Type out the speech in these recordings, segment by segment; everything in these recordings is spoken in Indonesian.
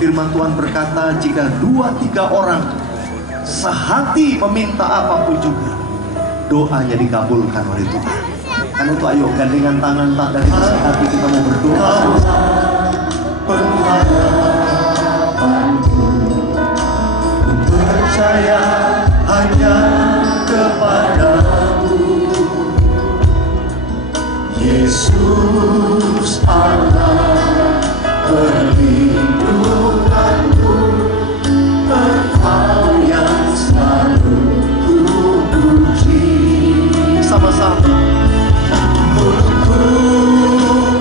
firman Tuhan berkata, jika 2-3 orang sehati meminta apapun juga, doanya dikabulkan oleh Tuhan. Karena itu ayo gandengan tangan tak dari hati kita mau berdoa. Pengharapanku, ku percaya hanya kepadamu, Yesus Allah perlindunganku, Engkau yang selalu ku puji. Sama-sama. Mulutku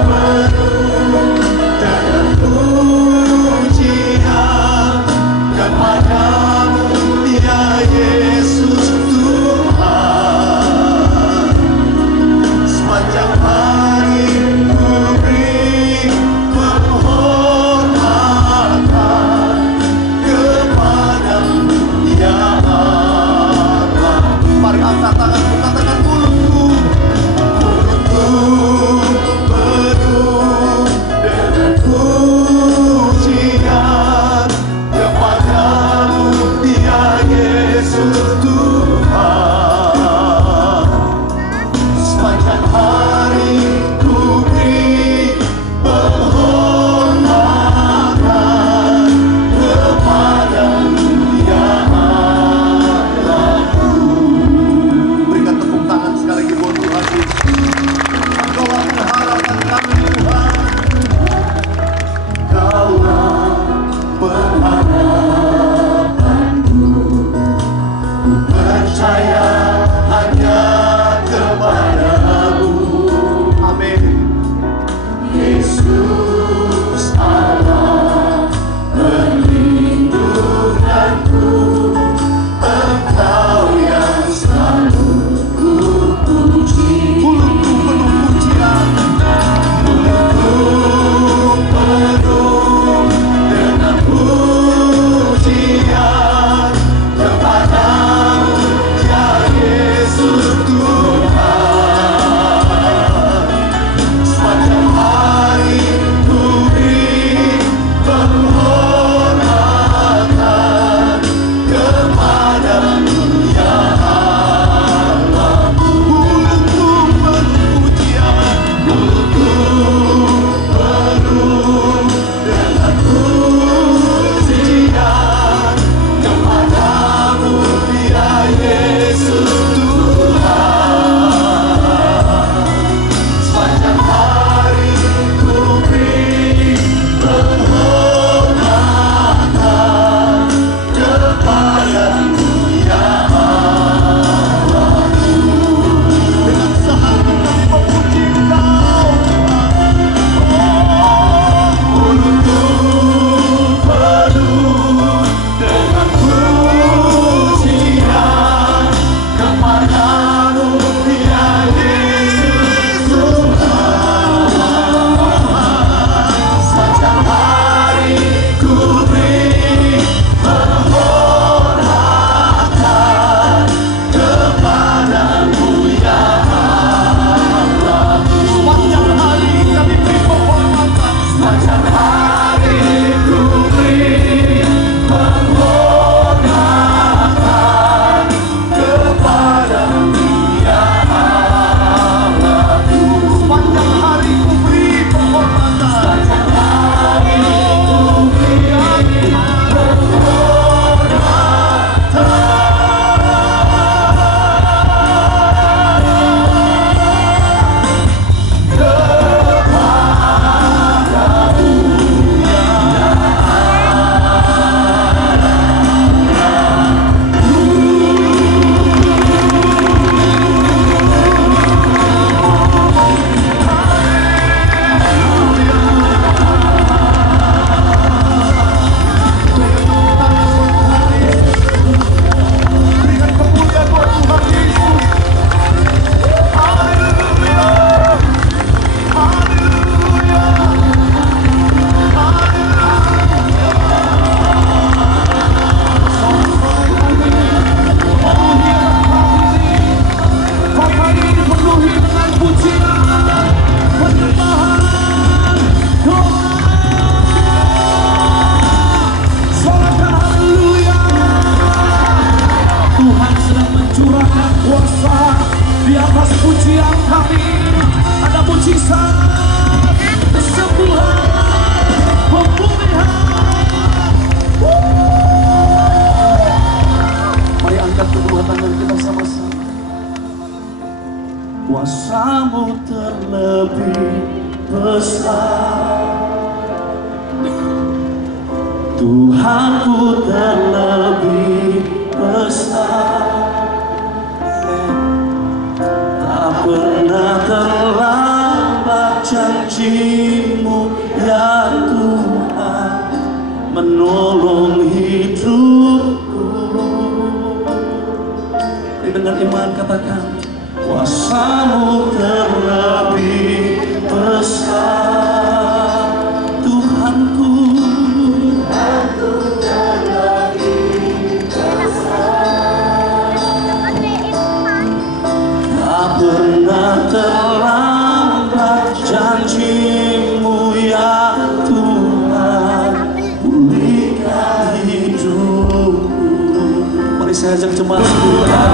penuh dengan pujian kepadamu ya Yesus Tuhan. Sepanjang hari ku beri penghormatan Tuhanku terlebih besar, tak pernah terlambat janjimu ya Tuhan, menolong hidupku. Dengan iman katakan, kuasamu terlebih besar, Tuhanku. Aku terlebih besar, tak pernah terlambat janjimu ya Tuhan, pulihkan hidupku. Mari saya ajak jemaat Tuhan.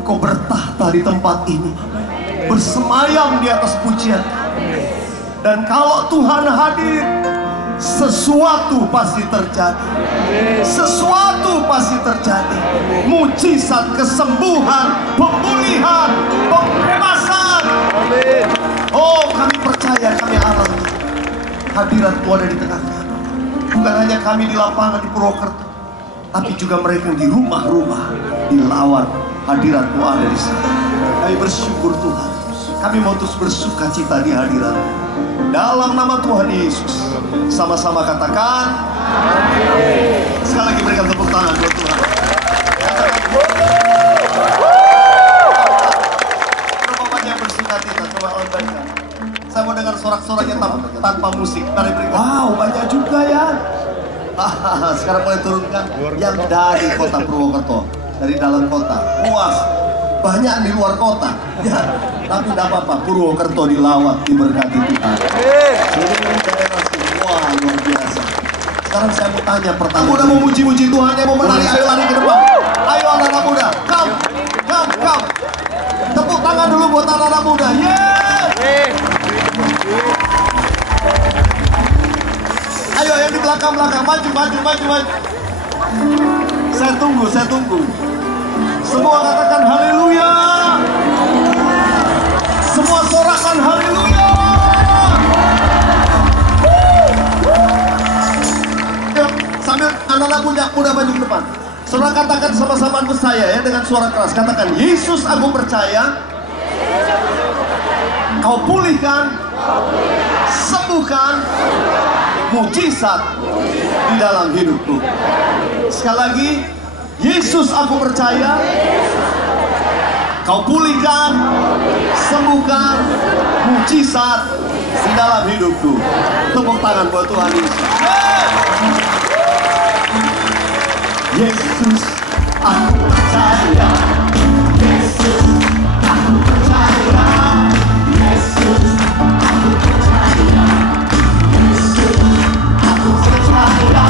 Engkau bertahta di tempat ini, bersemayam di atas pujian. Dan kalau Tuhan hadir, sesuatu pasti terjadi. Sesuatu pasti terjadi. Mujizat, kesembuhan, pemulihan, pembebasan. Oh, kami percaya, kami alami hadirat-Mu ada di tengah kami. Bukan hanya kami di lapangan di Purwokerto, tapi juga mereka yang di rumah-rumah, di Lawan, hadirat-Mu ada di sana. Kami bersyukur Tuhan. Kami mau terus bersuka cita di hadirat-Mu. Dalam nama Tuhan Yesus, sama-sama katakan amin. Sekali lagi berikan tepuk tangan buat Tuhan. Berapa banyak bersuka cita? Coba lambaikan. Saya mau dengar sorak-soraknya tanpa musik. Mari berikan. Wow, banyak juga ya. Sekarang mulai turunkan yang dari kota Purwokerto, dari dalam kota. Puas, banyak di luar kota. Ya, tapi tidak apa-apa. Purwokerto dilawat, diberkati Tuhan. Seluruh daerah semua luar biasa. Sekarang saya mau tanya pertama. Muda mau muji-muji Tuhan, yang mau menari, ayo lari ke depan. Ayo anak-anak muda, come. Tepuk tangan dulu buat anak-anak muda. Yeah. Ayo yang di belakang, maju. Saya tunggu. Semua katakan haleluya. Semua sorakan haleluya. Sambil anak-anak muda maju ke depan. Saudara katakan sama-sama ke saya ya dengan suara keras. Katakan, Yesus aku percaya. Kau pulihkan, sembuhkan, mujizat di dalam hidupku. Sekali lagi, Yesus aku percaya. Kau pulihkan, sembuhkan, mujizat di dalam hidupku. Tepuk tangan buat Tuhan Yesus. Yesus aku percaya. Yesus aku percaya. Yesus aku percaya. Yesus aku percaya.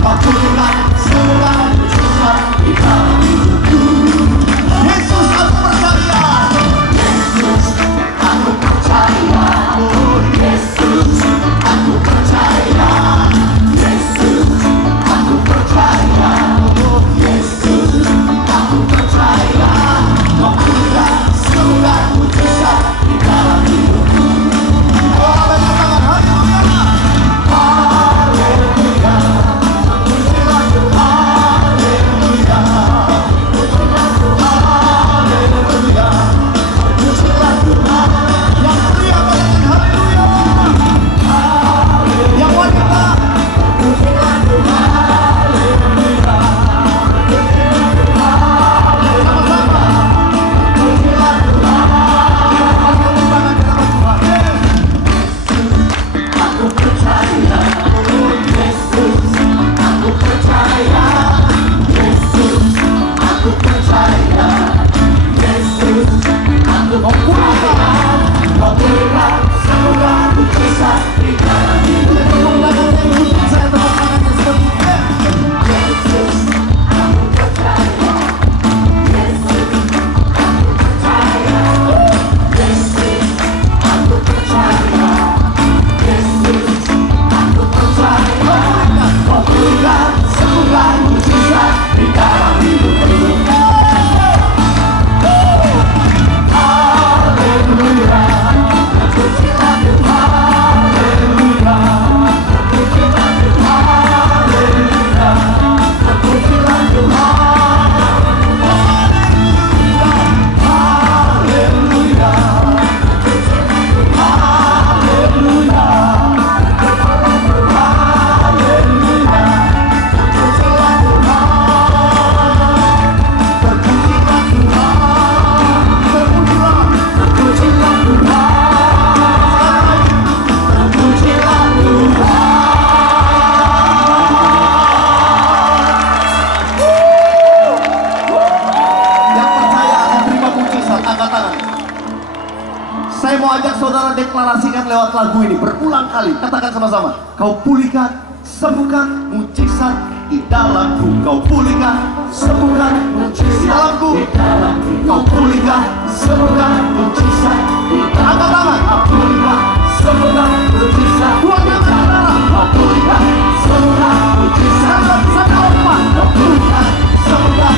Kau pulihkan, sembuhkan, mujizat di dalam hidupku. Yesus aku percaya. Yesus aku percaya. Oh Yesus aku percaya. Yesus aku percaya. Oh Yesus aku percaya. Kau pulihkan, sembuhkan, mujizat di dalam hidupku. Oh, berikan tangan, haleluya. Haleluya. Saya mau ajak saudara deklarasikan lewat lagu ini berulang kali. Katakan sama-sama. Kau pulihkan, sembuhkan, mujizat di dalamku kau pulihkan, sembuhkan, di dalamku kau pulihkan, sembuhkan, angkat tangan, pulihkan, sembuhkan, dua tangan, kau pulihkan, sembuhkan, satu lompat, kau pulihkan, sembuhkan,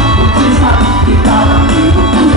di dalam hidupku.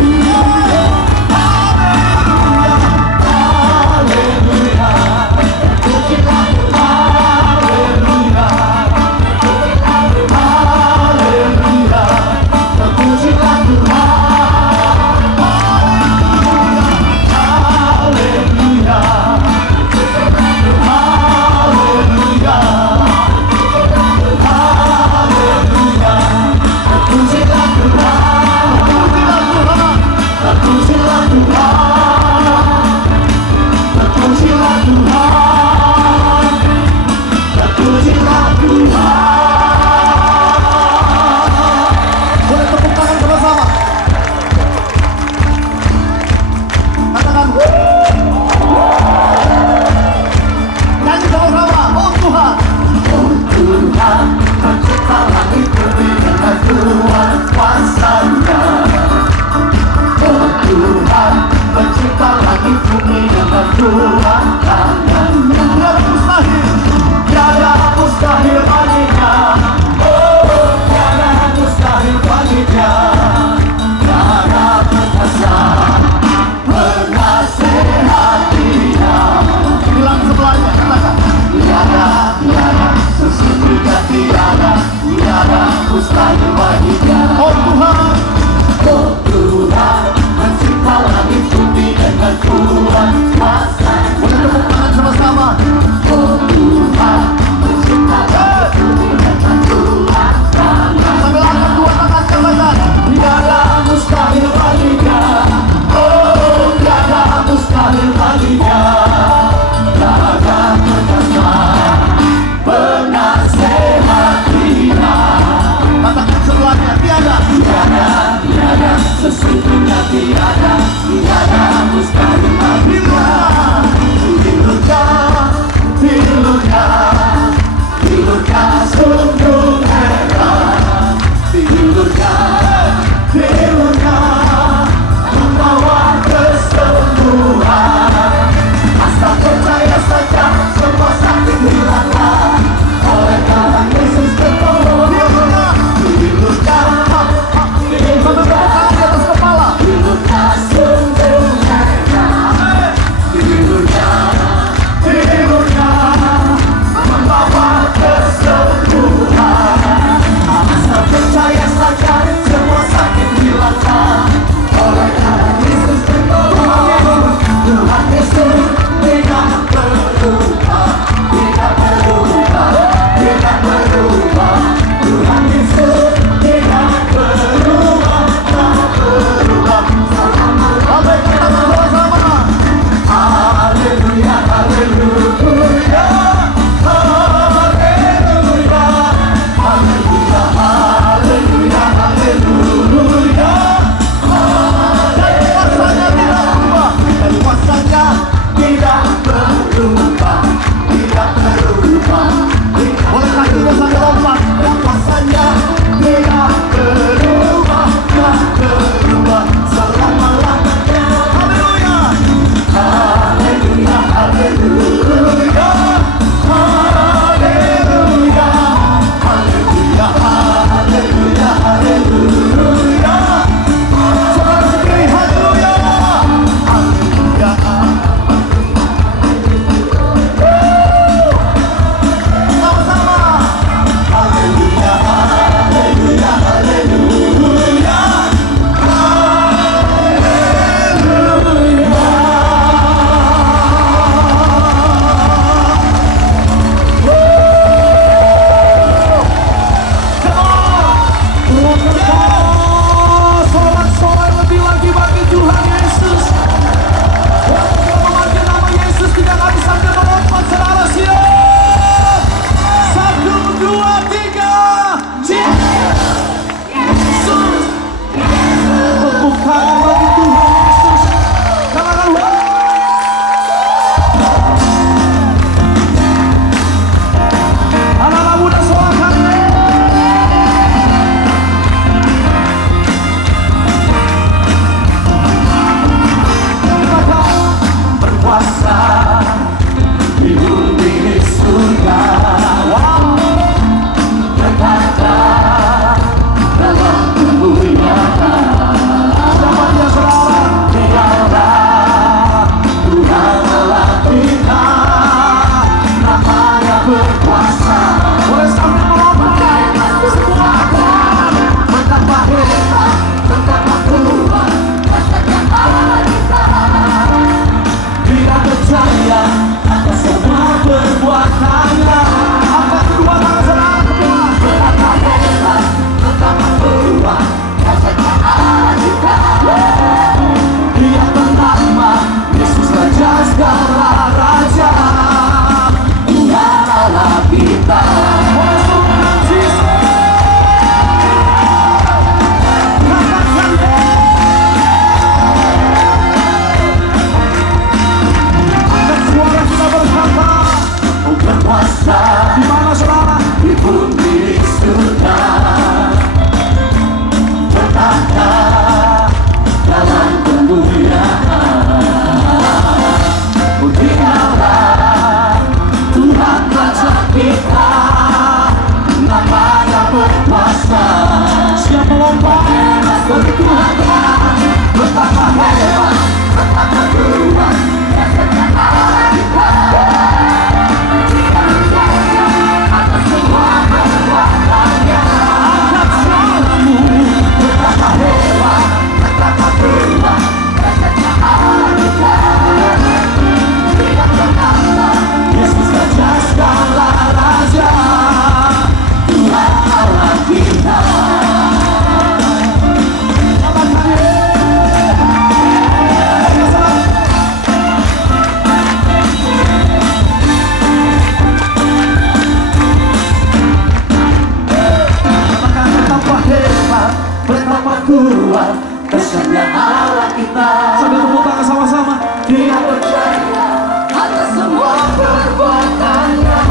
dahsyatnya Allah kita. Sambil tepuk tangan sama-sama. Dia percaya atas semua perbuatannya.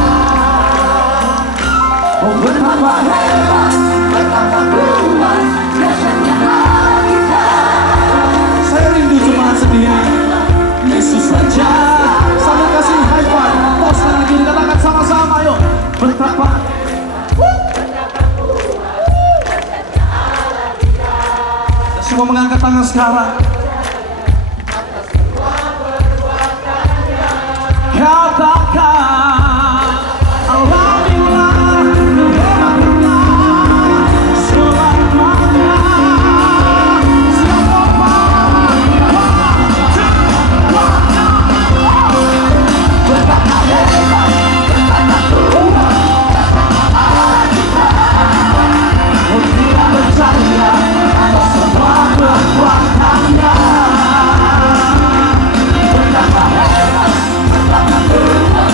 Oh betapa hebat, betapa kuat dahsyatnya Allah kita. Saya rindu cuma sendiri, Yesus saja. Sambil kasih high five, tos tangan kiri, katakan sama-sama yuk. Betapa semua mengangkat tangan sekarang. Katakan alhamdulillah, alhamdulillah selamanya. Siapa Betapa hebat, betapa kuat Allah kita. Oh dia percaya atas semua perbuatannya. Betapa hebat, betapa kuat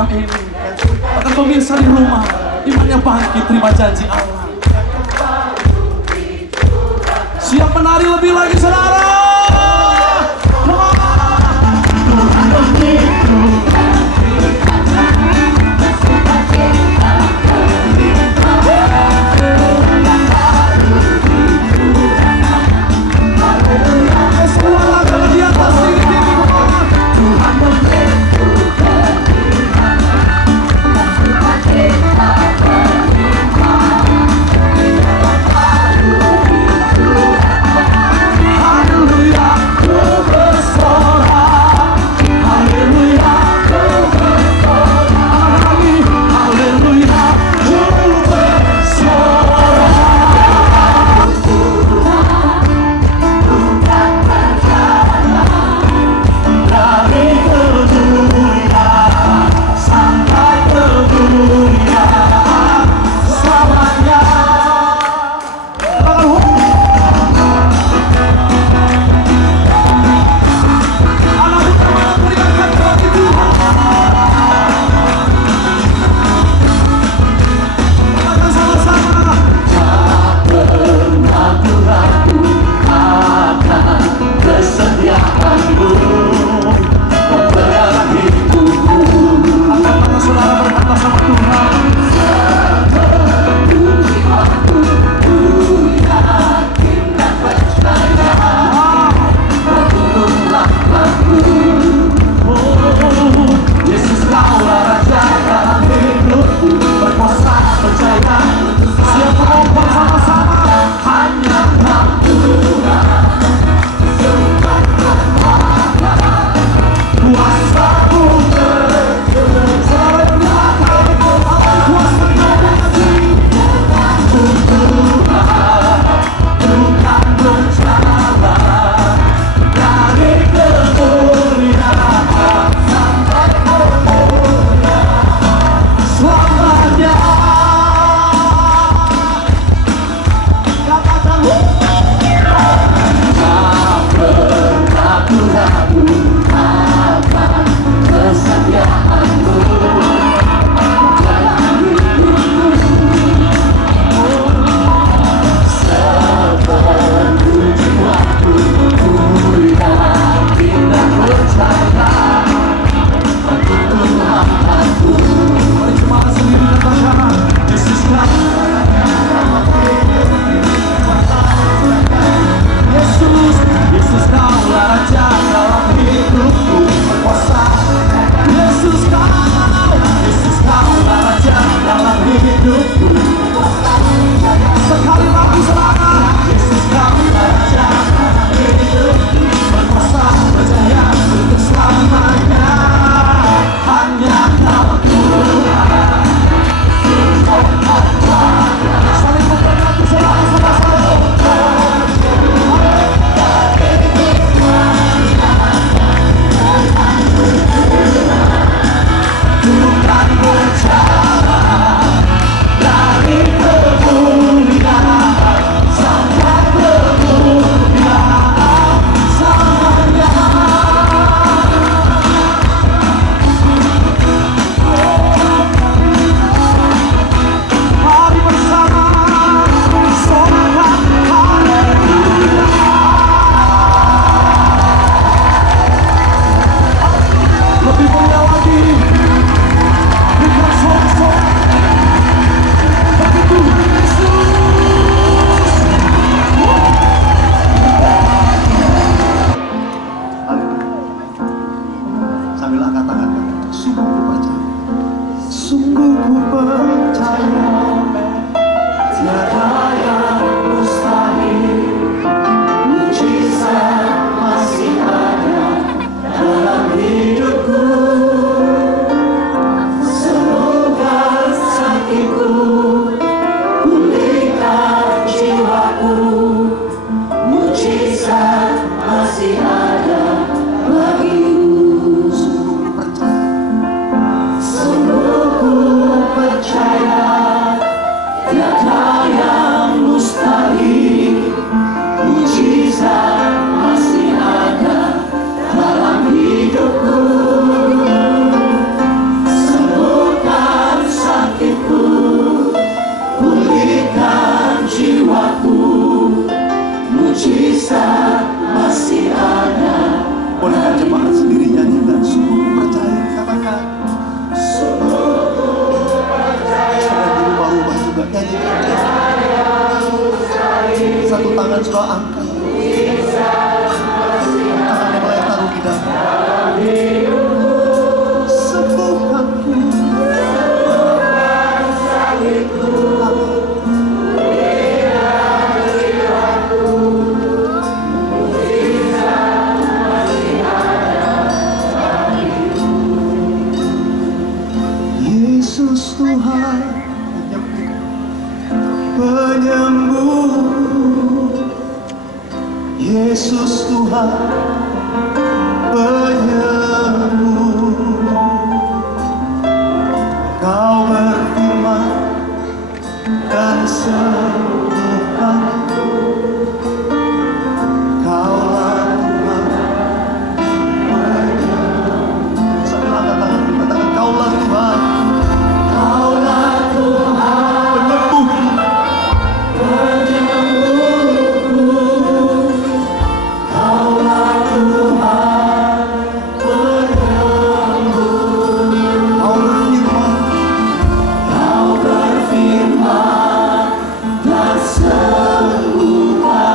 malam ini. Bahkan pemirsa di rumah, imannya bangkit, terima janji Allah. Siap menari lebih lagi, saudara? Come on. Tuhan begitu Semua langkah di atas tinggi-tinggi, come on. Tuhan begitu Haleluya. mujizat masih ada. Bolehkah jemaat sendiri nyanyikan? Sungguh percaya, katakan. Sudah di rumah-rumah juga nyanyikan. Satu tangan sudah angkat. Tangannya mulai taruh di dada. Sembuhkanku. Yesus Tuhan penyembuh, Yesus Tuhan penyembuh. Kau berfirman dan sembuhkan. Kaulah Tuhan penyembuh. Sambil angkat tangan kita, katakan Kaulah Tuhan. Kaulah Tuhan penyembuhku. Kaulah Tuhan penyembuh. Kau berfirman Kau berfirman dan sembuhkan.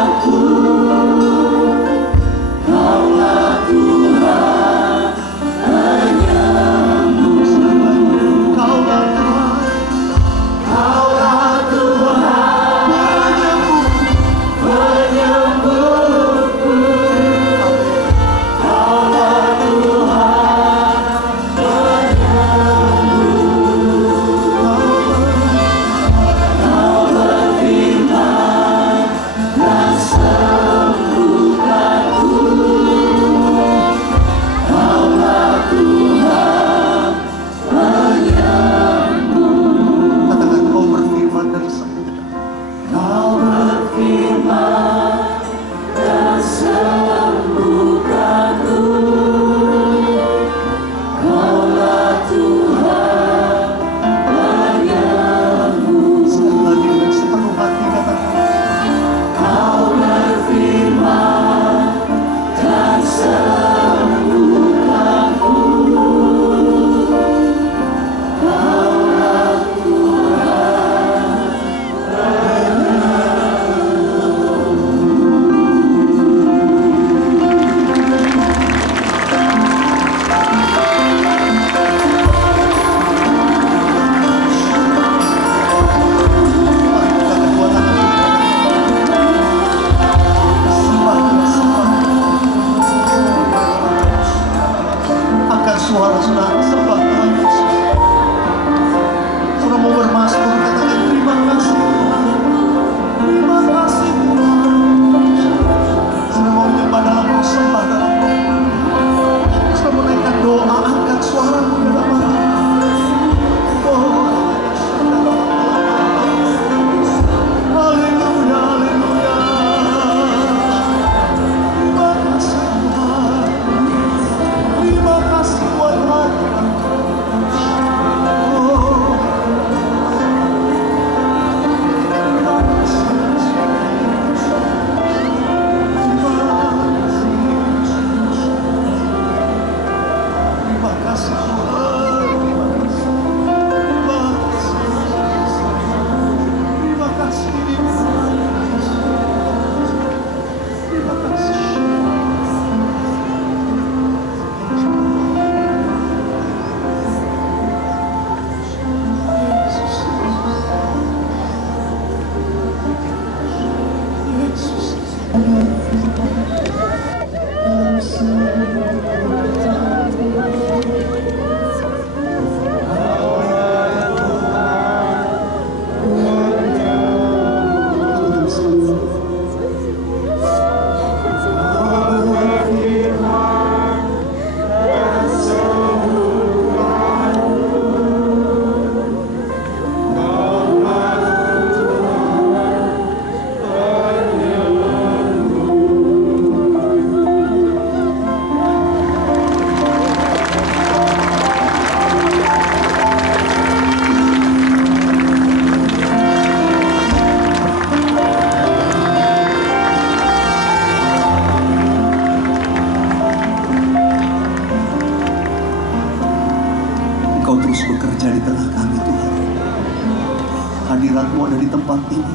tempat ini.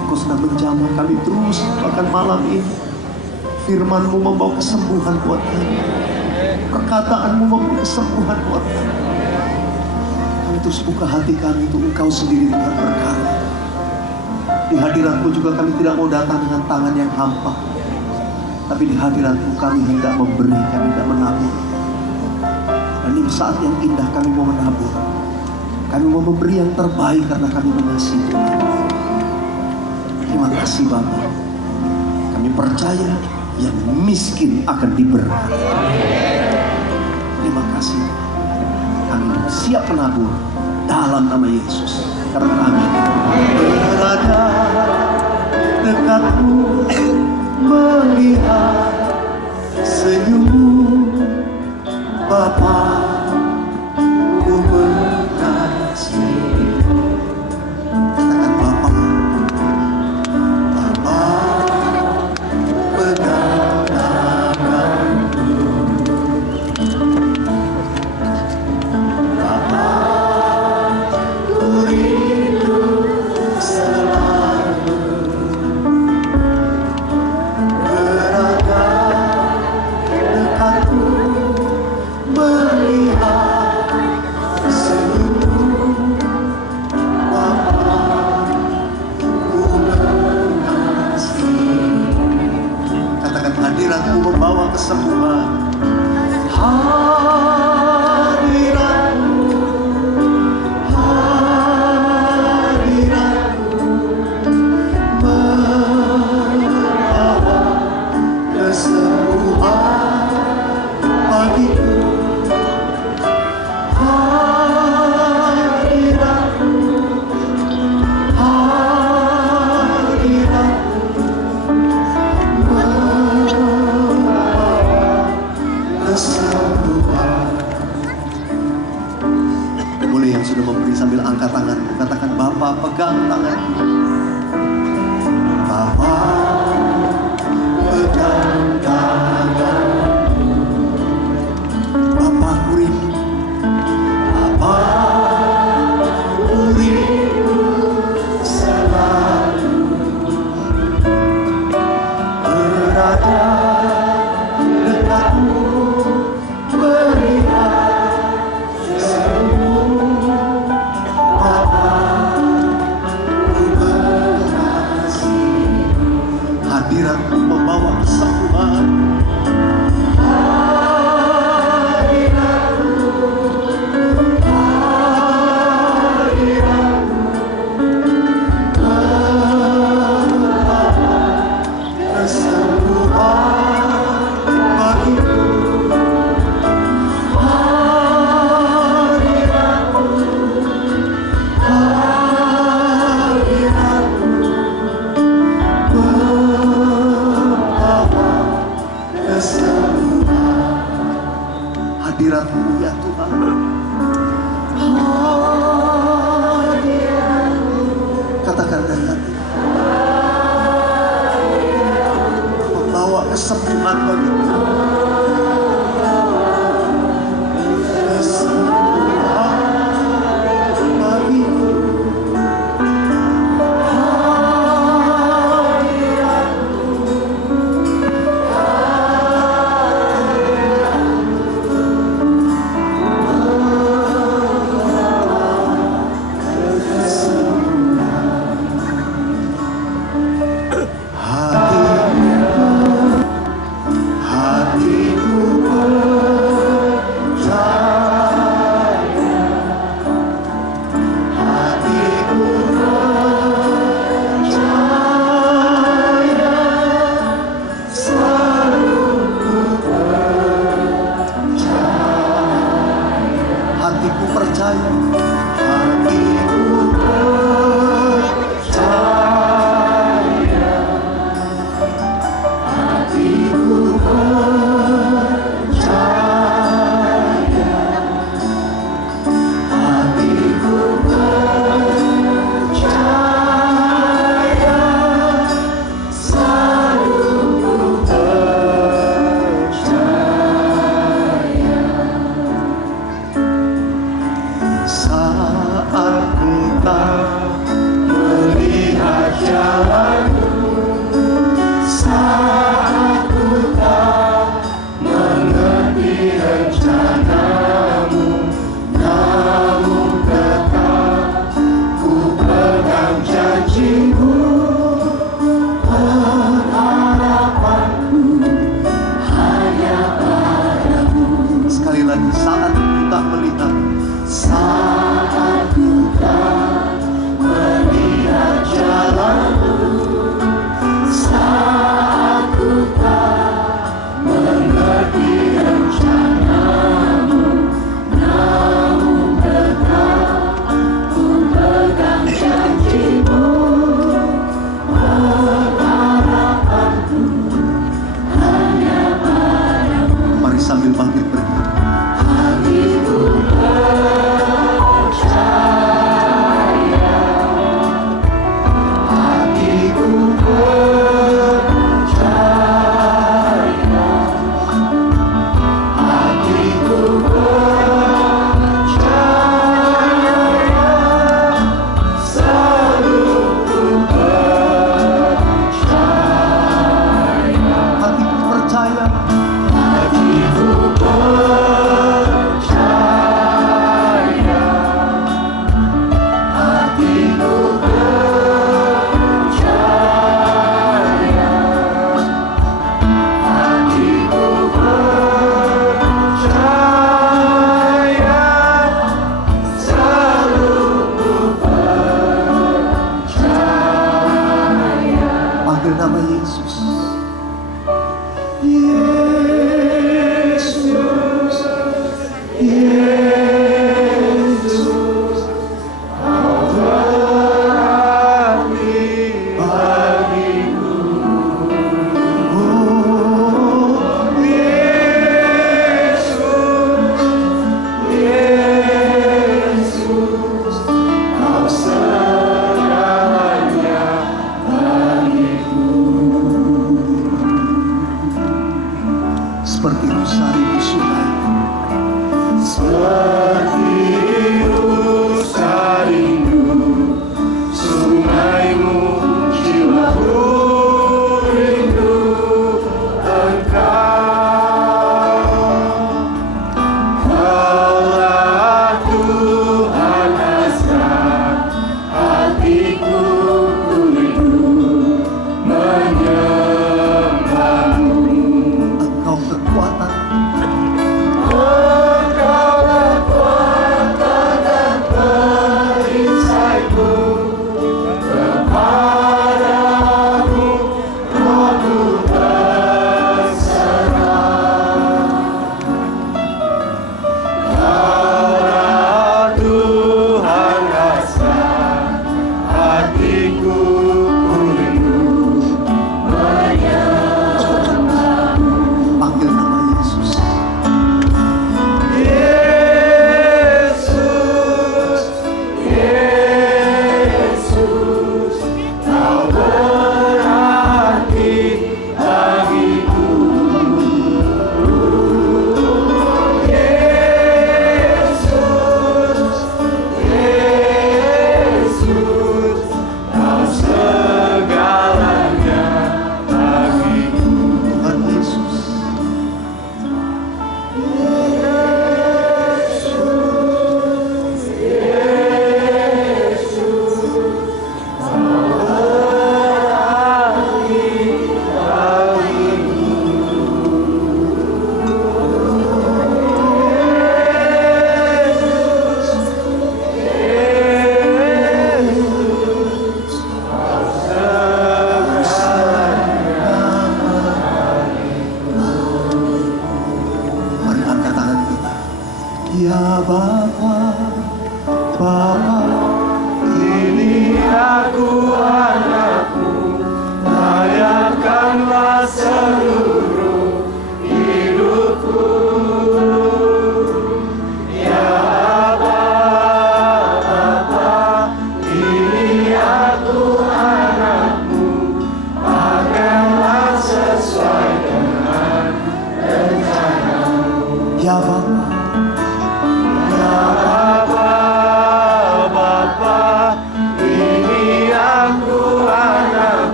Engkau sedang menjamah kami terus, bahkan malam ini firman-Mu membawa kesembuhan buat kami. Perkataanmu memberi kesembuhan buat kami. Kami terus buka hati kami untuk Engkau sendiri Tuhan berkarya. Di hadirat-Mu juga kami tidak mau datang dengan tangan yang hampa, tapi di hadirat-Mu kami hendak memberi, kami hendak menabur. Dan di saat yang indah kami mau menabur, kami mau memberi yang terbaik karena kami mengasihi Tuhan. Terima kasih Bapa. Kami percaya yang miskin akan diberkati. Terima kasih. Kami siap menabur dalam nama Yesus. Karena kami berada dekatmu, melihat senyum Bapa, ku mengasihi. Katakan Bapa, Bapa menanganku, Bapa ku rindu selalu berada dekatmu, melihat senyum Bapa, ku mengasihi. Katakan hadirat-Mu membawa kesembuhan. Hadirat-Mu, hadirat-Mu membawa kesembuhan bagiku. Hadirat-Mu, hadirat-Mu membawa kesembuhan. Boleh yang sudah memberi sambil angkat tanganmu, katakan Bapa pegang tanganku. Bapa pegang tanganku. Bapa ku rindu, Bapa ku rindu selalu berada dekatmu, melihat senyum Bapa, ku mengasihi. Hadirat-Mu membawa kesembuhan. Hadirat-Mu, hadirat-Mu membawa kesembuhan bagiku. Hadirat-Mu, hadirat-Mu membawa kesembuhan. Hadirat-Mu ya Tuhan. Hadirat-Mu. Katakan dari hati. Membawa kesembuhan bagiku. Kesembuhan bagiku. Hadirat-Mu, Yesus. Seperti rusa ribu sungai, Seperti rusa rindu sungaimu, jiwaku rindu Engkau. Kaulah Tuhan hasrat hatiku, ku rindu menyembahmu. Engkau kekuatan, Engkaulah kuatan dan perisaiku, kepadamu rohku berserah. Kaulah Tuhan hasrat hatiku, ku rindu menyembahmu. panggil nama Yesus. Yesus, Yesus, Kau berarti bagiku. Yesus, Yesus, Kau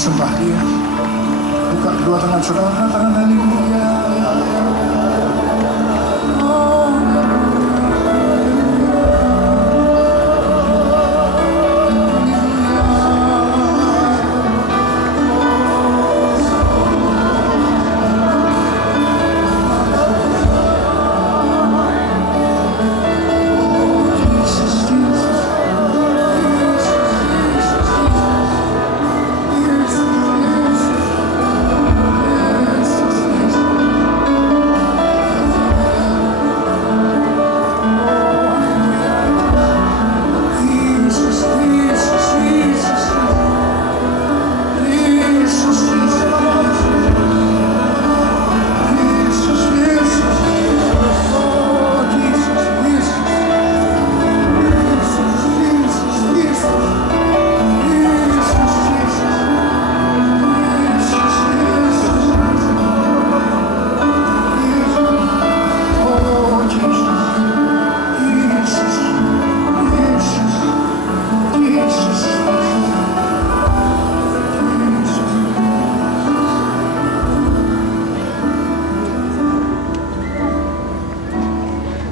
sembah Dia. Buka kedua tangan saudara, tangan haleluya.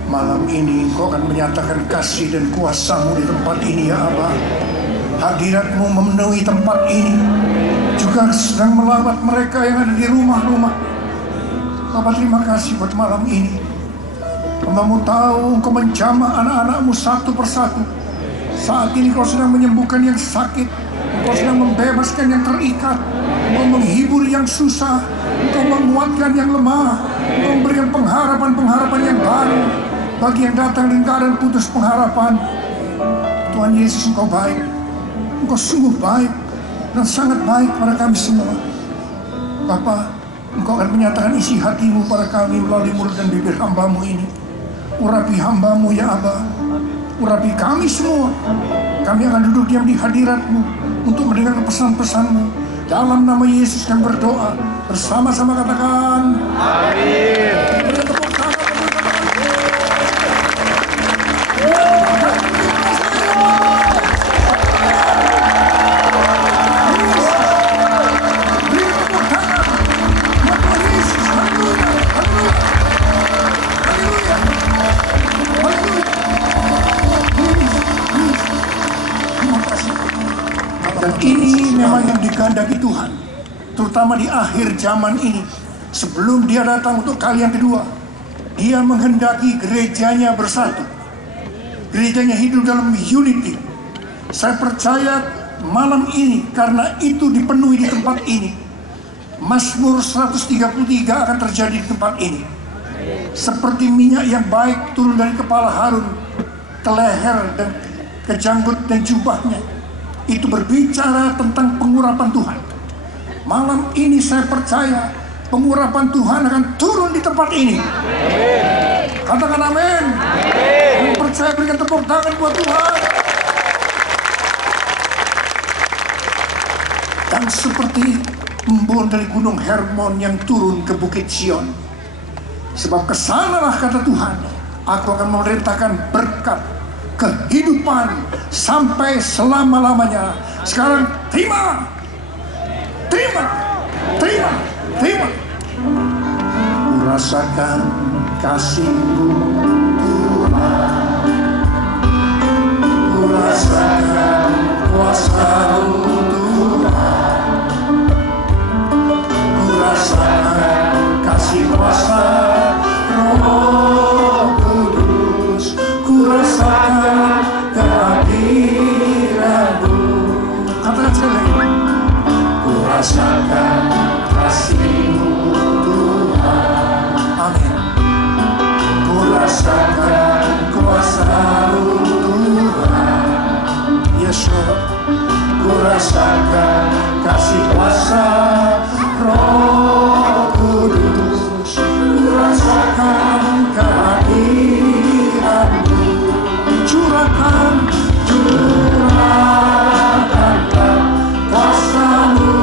Malam ini Engkau akan menyatakan kasih dan kuasa-Mu di tempat ini, ya Allah. Hadirat-Mu memenuhi tempat ini, juga sedang melawat mereka yang ada di rumah-rumah. Bapak, terima kasih buat malam ini. Hamba-Mu tahu Engkau menjamah anak-anak-Mu satu persatu. Saat ini Engkau sedang menyembuhkan yang sakit, Engkau sedang membebaskan yang terikat, Engkau menghibur yang susah, Engkau menguatkan yang lemah, Engkau memberikan pengharapan-pengharapan yang baru bagi yang datang dengan keadaan putus pengharapan. Tuhan Yesus, Engkau baik, Engkau sungguh baik dan sangat baik pada kami semua. Bapa, Engkau akan menyatakan isi hati-Mu pada kami melalui mulut dan bibir hamba-Mu ini. Urapi hamba-Mu, ya Aba, urapi kami semua. Kami akan duduk diam di hadirat-Mu untuk mendengar pesan-pesan-Mu. Dalam nama Yesus kami berdoa, bersama-sama katakan amin. Beri tepuk tangan. Dan ini memang yang dikehendaki Tuhan, terutama di akhir zaman ini, sebelum Dia datang untuk kali yang kedua. Dia menghendaki gerejanya bersatu, gerejanya hidup dalam unity. Saya percaya malam ini, karena itu dipenuhi di tempat ini, Mazmur 133 akan terjadi di tempat ini. Seperti minyak yang baik turun dari kepala Harun ke leher dan ke janggut dan jubahnya, itu berbicara tentang pengurapan Tuhan. Malam ini saya percaya pengurapan Tuhan akan turun di tempat ini. Amin. Katakan amin. Yang percaya berikan tepuk tangan buat Tuhan. Dan seperti embun dari gunung Hermon yang turun ke bukit Sion. Sebab kesanalah, kata Tuhan, aku akan memerintahkan berkat kehidupan sampai selama-lamanya. Sekarang terima, terima, terima, terima. Ku rasakan kasih-Mu Tuhan, ku rasakan kuasa-Mu Tuhan, ku rasakan kasih kuasa Roh Kudus, ku rasakan kehadiran-Mu. Katakan sekali lagi. Ku rasakan kasih-Mu Tuhan. Amin. Ku rasakan kuasa-Mu Tuhan. Yesus. Ku rasakan kasih kuasa Roh Kudus, ku rasakan kehadiran-Mu. Curahkan, curahkanlah kuasa-Mu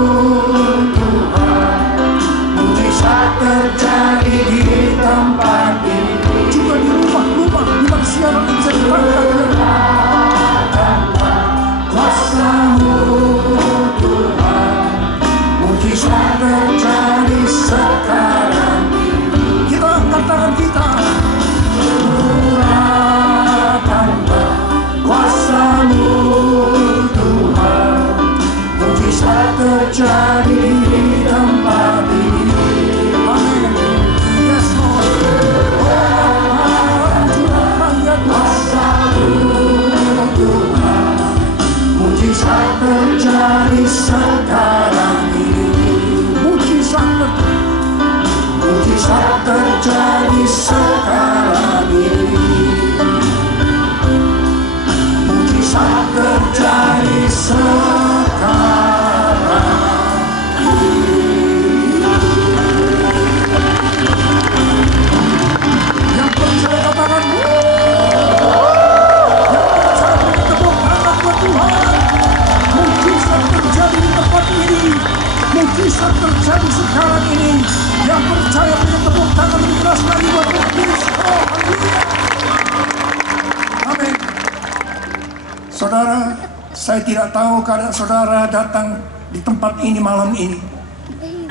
Saudara, saya tidak tahu keadaan saudara datang di tempat ini malam ini.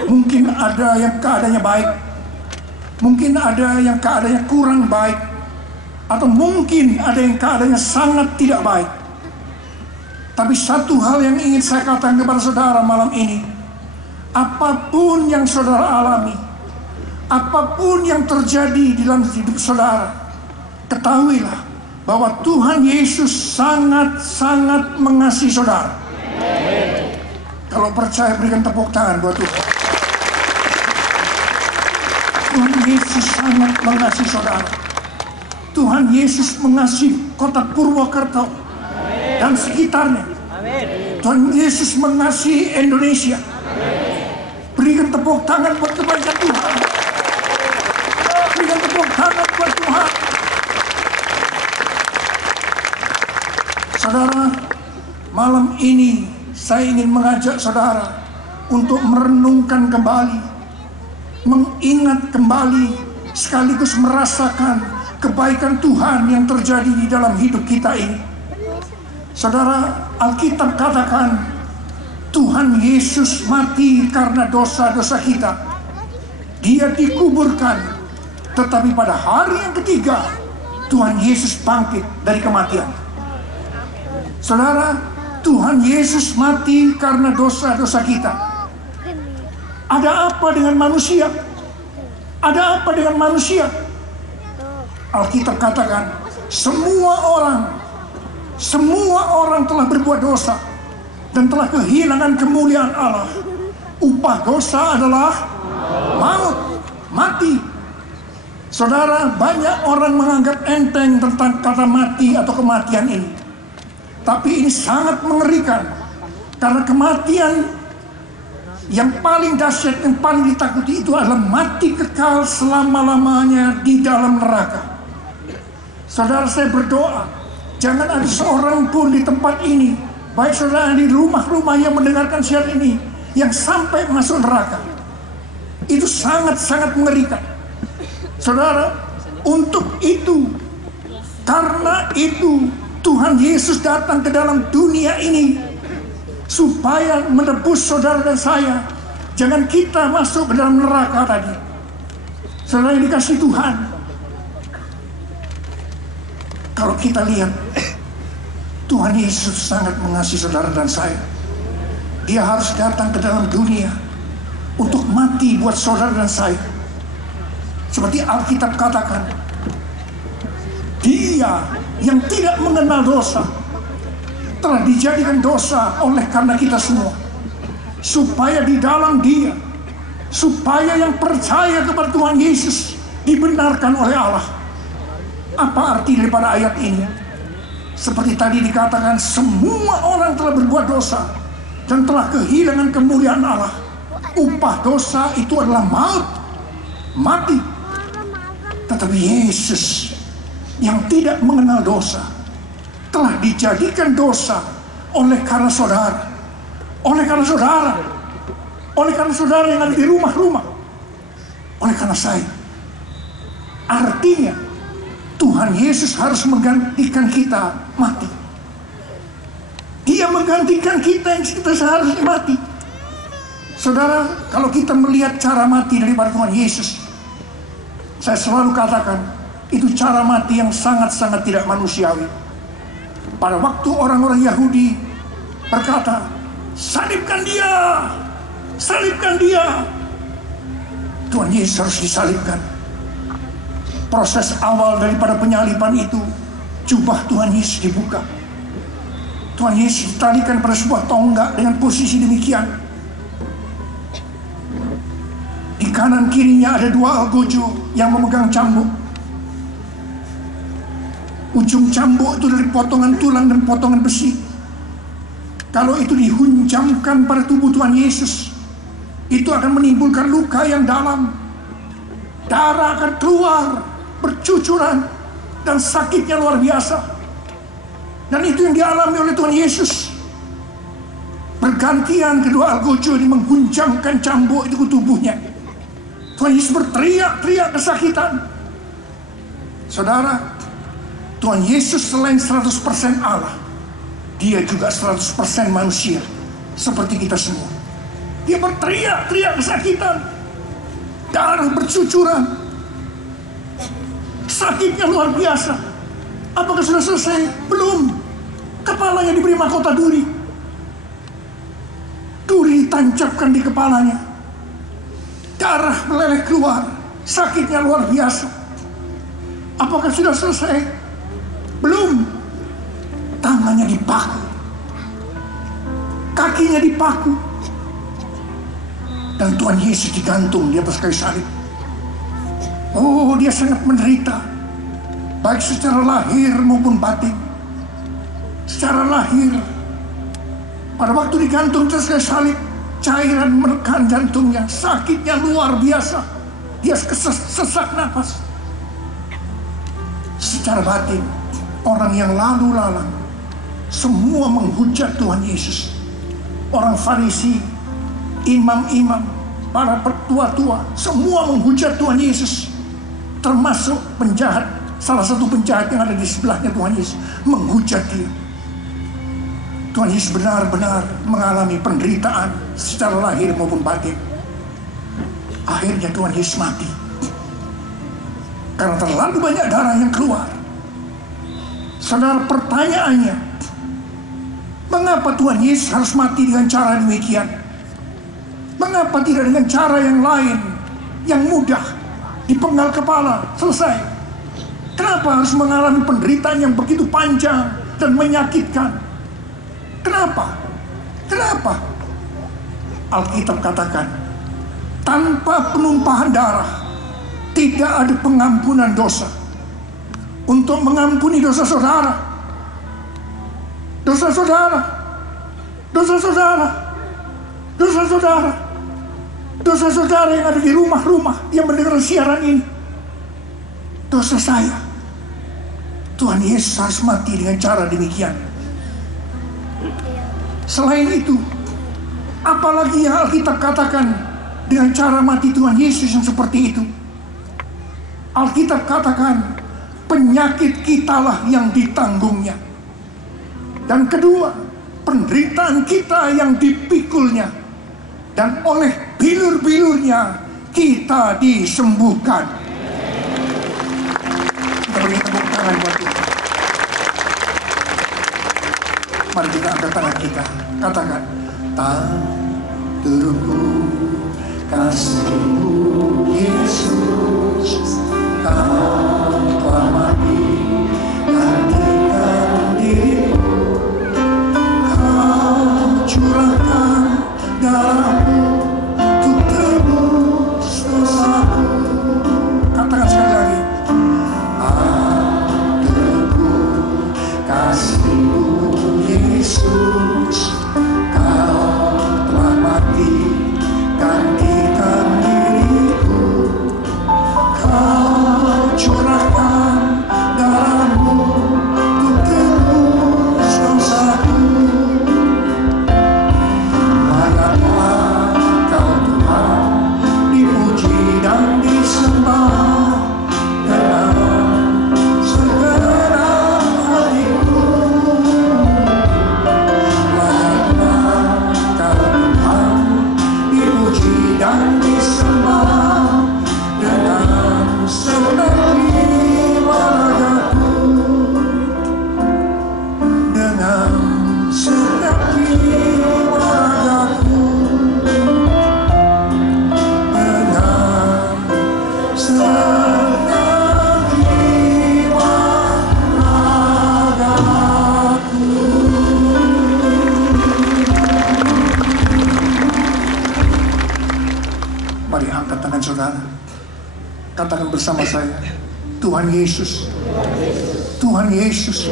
Mungkin ada yang keadaannya baik, mungkin ada yang keadaannya kurang baik, atau mungkin ada yang keadaannya sangat tidak baik. Tapi satu hal yang ingin saya katakan kepada saudara malam ini, apapun yang saudara alami, apapun yang terjadi di dalam hidup saudara, ketahuilah bahwa Tuhan Yesus sangat-sangat mengasihi saudara. Kalau percaya, berikan tepuk tangan buat Tuhan. Tuhan Yesus sangat mengasihi saudara. Tuhan Yesus mengasihi kota Purwokerto dan sekitarnya. Tuhan Yesus mengasihi Indonesia. Berikan tepuk tangan buat kebaikan Tuhan. Berikan tepuk tangan buat Tuhan. Saudara, malam ini saya ingin mengajak saudara untuk merenungkan kembali, mengingat kembali, sekaligus merasakan kebaikan Tuhan yang terjadi di dalam hidup kita ini. Saudara, Alkitab katakan Tuhan Yesus mati karena dosa-dosa kita. Dia dikuburkan, tetapi pada hari yang ketiga Tuhan Yesus bangkit dari kematian. Saudara, Tuhan Yesus mati karena dosa-dosa kita. Ada apa dengan manusia? Ada apa dengan manusia? Alkitab katakan semua orang telah berbuat dosa dan telah kehilangan kemuliaan Allah. Upah dosa adalah maut, mati. Saudara, banyak orang menganggap enteng tentang kata mati atau kematian ini. Tapi ini sangat mengerikan, karena kematian yang paling dahsyat, yang paling ditakuti itu adalah mati kekal selama-lamanya di dalam neraka. Saudara, saya berdoa, jangan ada seorang pun di tempat ini, baik saudara di rumah-rumah yang mendengarkan siaran ini, yang sampai masuk neraka. Itu sangat-sangat mengerikan. Saudara, untuk itu, karena itu, Tuhan Yesus datang ke dalam dunia ini supaya menebus saudara dan saya. Jangan kita masuk ke dalam neraka tadi. Saudara yang dikasihi Tuhan, kalau kita lihat, Tuhan Yesus sangat mengasihi saudara dan saya. Dia harus datang ke dalam dunia untuk mati buat saudara dan saya. Seperti Alkitab katakan, Dia yang tidak mengenal dosa telah dijadikan dosa oleh karena kita semua, supaya di dalam Dia, supaya yang percaya kepada Tuhan Yesus dibenarkan oleh Allah. Apa arti daripada ayat ini? Seperti tadi dikatakan, semua orang telah berbuat dosa dan telah kehilangan kemuliaan Allah. Upah dosa itu adalah maut, mati. Tetapi Yesus yang tidak mengenal dosa telah dijadikan dosa oleh karena saudara, oleh karena saudara, oleh karena saudara yang ada di rumah-rumah, oleh karena saya. Artinya Tuhan Yesus harus menggantikan kita mati. Dia menggantikan kita yang kita seharusnya mati. Saudara, kalau kita melihat cara mati daripada Tuhan Yesus, saya selalu katakan, itu cara mati yang sangat-sangat tidak manusiawi. Pada waktu orang-orang Yahudi berkata, salibkan dia, salibkan dia, Tuhan Yesus harus disalibkan. Proses awal daripada penyaliban itu, jubah Tuhan Yesus dibuka. Tuhan Yesus ditalikan pada sebuah tonggak dengan posisi demikian. Di kanan kirinya ada dua algojo yang memegang cambuk. Ujung cambuk itu dari potongan tulang dan potongan besi. Kalau itu dihunjamkan pada tubuh Tuhan Yesus, itu akan menimbulkan luka yang dalam. Darah akan keluar, bercucuran, dan sakitnya luar biasa. Dan itu yang dialami oleh Tuhan Yesus. Bergantian kedua algojo ini menghunjamkan cambuk itu ke tubuhnya. Tuhan Yesus berteriak-teriak kesakitan. Saudara, Tuhan Yesus selain 100% Allah, Dia juga 100% manusia seperti kita semua. Dia berteriak-teriak kesakitan, darah bercucuran, sakitnya luar biasa. Apakah sudah selesai? Belum. Kepalanya diberi mahkota duri. Duri ditancapkan di kepalanya. Darah meleleh keluar. Sakitnya luar biasa. Apakah sudah selesai? Belum. Tangannya dipaku. Kakinya dipaku. Dan Tuhan Yesus digantung di atas kayu salib. Oh, dia sangat menderita. Baik secara lahir maupun batin. Secara lahir, pada waktu digantung di atas kayu salib, cairan menekan jantungnya. Sakitnya luar biasa. Dia sesak nafas. Secara batin, orang yang lalu lalang semua menghujat Tuhan Yesus. Orang Farisi, imam-imam, para petua-tua, semua menghujat Tuhan Yesus. Termasuk penjahat, salah satu penjahat yang ada di sebelahnya Tuhan Yesus, menghujat dia. Tuhan Yesus benar-benar mengalami penderitaan secara lahir maupun batin. Akhirnya Tuhan Yesus mati. Karena terlalu banyak darah yang keluar. Saudara, pertanyaannya, mengapa Tuhan Yesus harus mati dengan cara demikian? Mengapa tidak dengan cara yang lain, yang mudah, dipenggal kepala, selesai? Kenapa harus mengalami penderitaan yang begitu panjang dan menyakitkan? Kenapa? Kenapa? Alkitab katakan, tanpa penumpahan darah, tidak ada pengampunan dosa. Untuk mengampuni dosa saudara, dosa saudara, dosa saudara, dosa saudara, dosa saudara yang ada di rumah-rumah yang mendengar siaran ini, dosa saya, Tuhan Yesus harus mati dengan cara demikian. Selain itu, apalagi yang Alkitab katakan dengan cara mati Tuhan Yesus yang seperti itu? Alkitab katakan, penyakit kitalah yang ditanggungnya. Dan kedua, penderitaan kita yang dipikulnya. Dan oleh bilur-bilurnya kita disembuhkan. Kita beri tepuk tangan buat Tuhan. Mari kita angkat tangan kita. Katakan, tak terubur kasih-Mu Yesus, Kau telah mati gantikan diriku, Kau curahkan darah-Mu untuk tebus dosaku. Katakan sekali lagi, terubur kasih-Mu Yesus, Kau telah mati gantikan diriku, Kau curahkan darah-Mu untuk tebus dosaku. Layaklah Kau Tuhan dipuji dan disembah dengan segenap hatiku. Layaklah Kau Tuhan dipuji dan disembah dengan segenap jiwa ragaku, dengan segenap jiwa ragaku, dengan segenap jiwa ragaku. Mari angkat tangan saudara. Katakan bersama saya, Tuhan Yesus, Tuhan Yesus,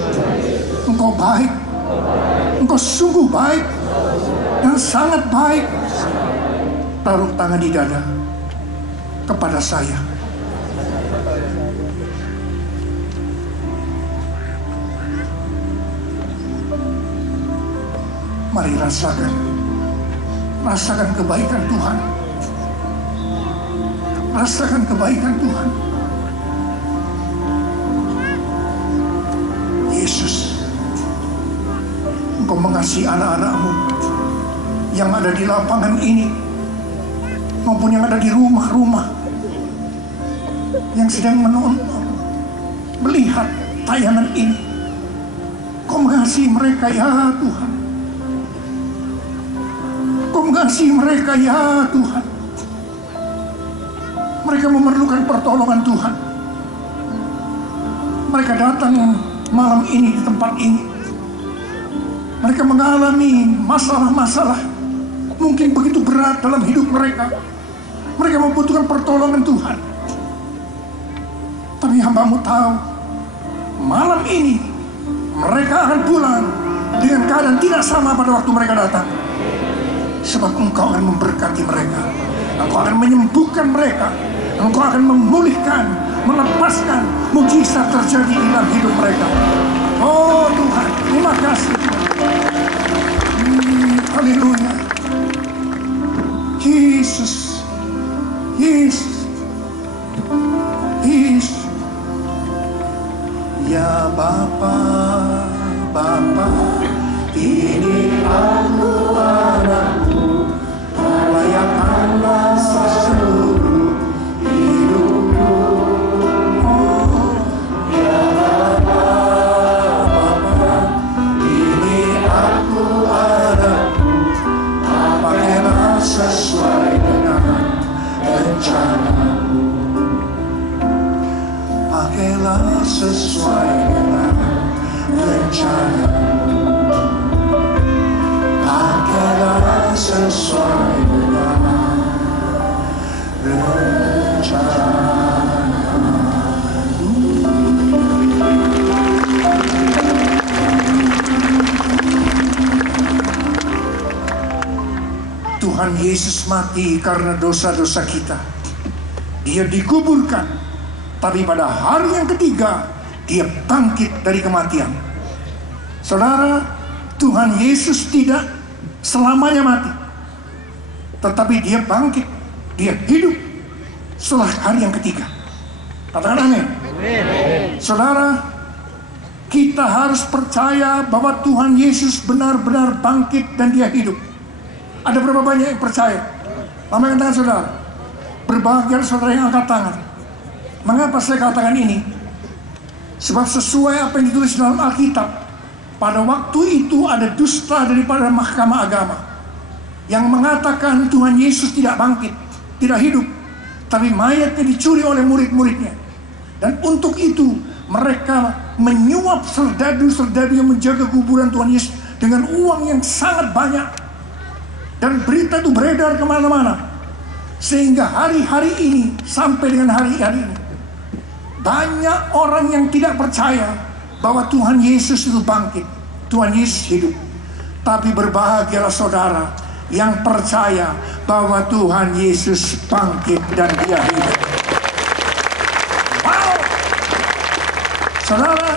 Engkau baik, Engkau sungguh baik dan sangat baik. Taruh tangan di dada kepada saya. Mari rasakan kebaikan Tuhan. Rasakan kebaikan Tuhan. Yesus, Engkau mengasihi anak-anak-Mu yang ada di lapangan ini maupun yang ada di rumah-rumah yang sedang menonton, melihat tayangan ini. Kau mengasihi mereka ya Tuhan. Kau mengasihi mereka ya Tuhan. Mereka memerlukan pertolongan Tuhan. Mereka datang malam ini di tempat ini. Mereka mengalami masalah-masalah mungkin begitu berat dalam hidup mereka. Mereka membutuhkan pertolongan Tuhan. Tapi hamba-Mu tahu, malam ini mereka akan pulang dengan keadaan tidak sama pada waktu mereka datang. Sebab Engkau akan memberkati mereka. Engkau akan menyembuhkan mereka. Engkau akan memulihkan, melepaskan, mujizat terjadi di dalam hidup mereka. Oh Tuhan, terima kasih. Haleluya. Yesus, Yesus, Yesus. Ya Bapa, Bapa, ini aku anakmu, layakanlah seluruh hidupku. Oh, ya Bapa, Bapa, ini aku anakmu, pakailah sesuai dengan rencanamu. Pakailah sesuai dengan rencanamu. Pakailah sesuai dengan rencanamu. Tuhan Yesus mati karena dosa-dosa kita. Dia dikuburkan, tapi pada hari yang ketiga Dia bangkit dari kematian. Saudara, Tuhan Yesus tidak selamanya mati, tetapi Dia bangkit, Dia hidup setelah hari yang ketiga. Katakan amin. Saudara, kita harus percaya bahwa Tuhan Yesus benar-benar bangkit dan Dia hidup. Ada berapa banyak yang percaya? Lambaikan tangan saudara. Berbahagia saudara yang angkat tangan. Mengapa saya katakan ini? Sebab sesuai apa yang ditulis dalam Alkitab, pada waktu itu ada dusta daripada Mahkamah Agama yang mengatakan Tuhan Yesus tidak bangkit, tidak hidup, tapi mayatnya dicuri oleh murid-muridnya. Dan untuk itu mereka menyuap serdadu-serdadu yang menjaga kuburan Tuhan Yesus dengan uang yang sangat banyak. Dan berita itu beredar kemana-mana, sehingga hari-hari ini sampai dengan hari-hari ini banyak orang yang tidak percaya bahwa Tuhan Yesus itu bangkit, Tuhan Yesus hidup. Tapi berbahagialah saudara yang percaya bahwa Tuhan Yesus bangkit dan Dia hidup. Wow! Saudara,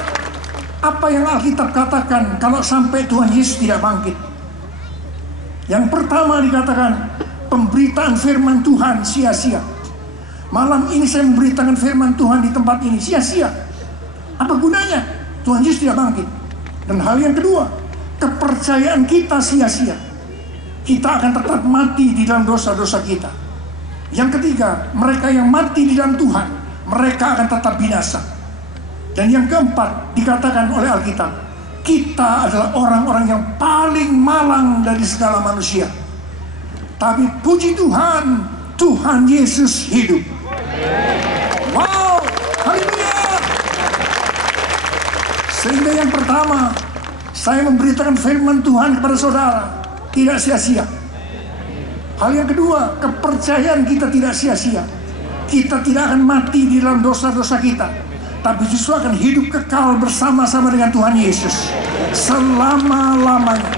apa yang Alkitab katakan kalau sampai Tuhan Yesus tidak bangkit? Yang pertama dikatakan, pemberitaan firman Tuhan sia-sia. Malam ini saya memberitakan firman Tuhan di tempat ini sia-sia. Apa gunanya? Tuhan Yesus tidak bangkit. Dan hal yang kedua, kepercayaan kita sia-sia. Kita akan tetap mati di dalam dosa-dosa kita. Yang ketiga, mereka yang mati di dalam Tuhan, mereka akan tetap binasa. Dan yang keempat, dikatakan oleh Alkitab, kita adalah orang-orang yang paling malang dari segala manusia. Tapi puji Tuhan, Tuhan Yesus hidup. Wow, haleluya. Sehingga yang pertama, saya memberitakan firman Tuhan kepada saudara, tidak sia-sia. Hal yang kedua, kepercayaan kita tidak sia-sia. Kita tidak akan mati di dalam dosa-dosa kita, tapi justru akan hidup kekal bersama-sama dengan Tuhan Yesus selama-lamanya.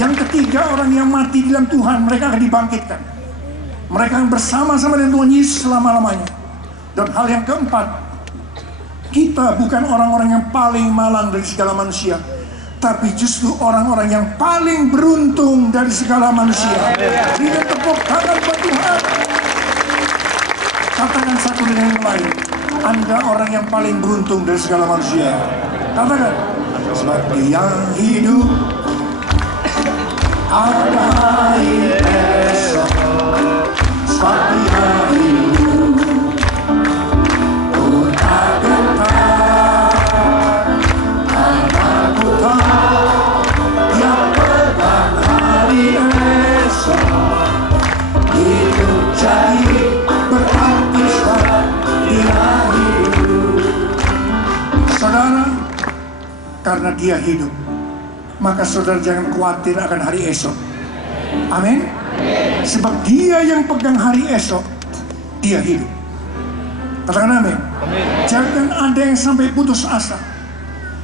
Yang ketiga, orang yang mati di dalam Tuhan, mereka akan dibangkitkan. Mereka akan bersama-sama dengan Tuhan Yesus selama-lamanya. Dan hal yang keempat, kita bukan orang-orang yang paling malang dari segala manusia, tapi justru orang-orang yang paling beruntung dari segala manusia. Berikan tepuk tangan buat Tuhan. Katakan satu dengan yang lain, Anda orang yang paling beruntung dari segala manusia. Katakan, Sebab Dia hidup, ada hari esok. Sebab Dia hidup, oh tak gentar. Aku tahu Dia pegang hari esok. Hidup jadi berarti sebab Dia hidup. Saudara, karena Dia hidup, maka saudara jangan khawatir akan hari esok. Amin. Sebab Dia yang pegang hari esok, Dia hidup. Katakan amin. Jangan ada yang sampai putus asa.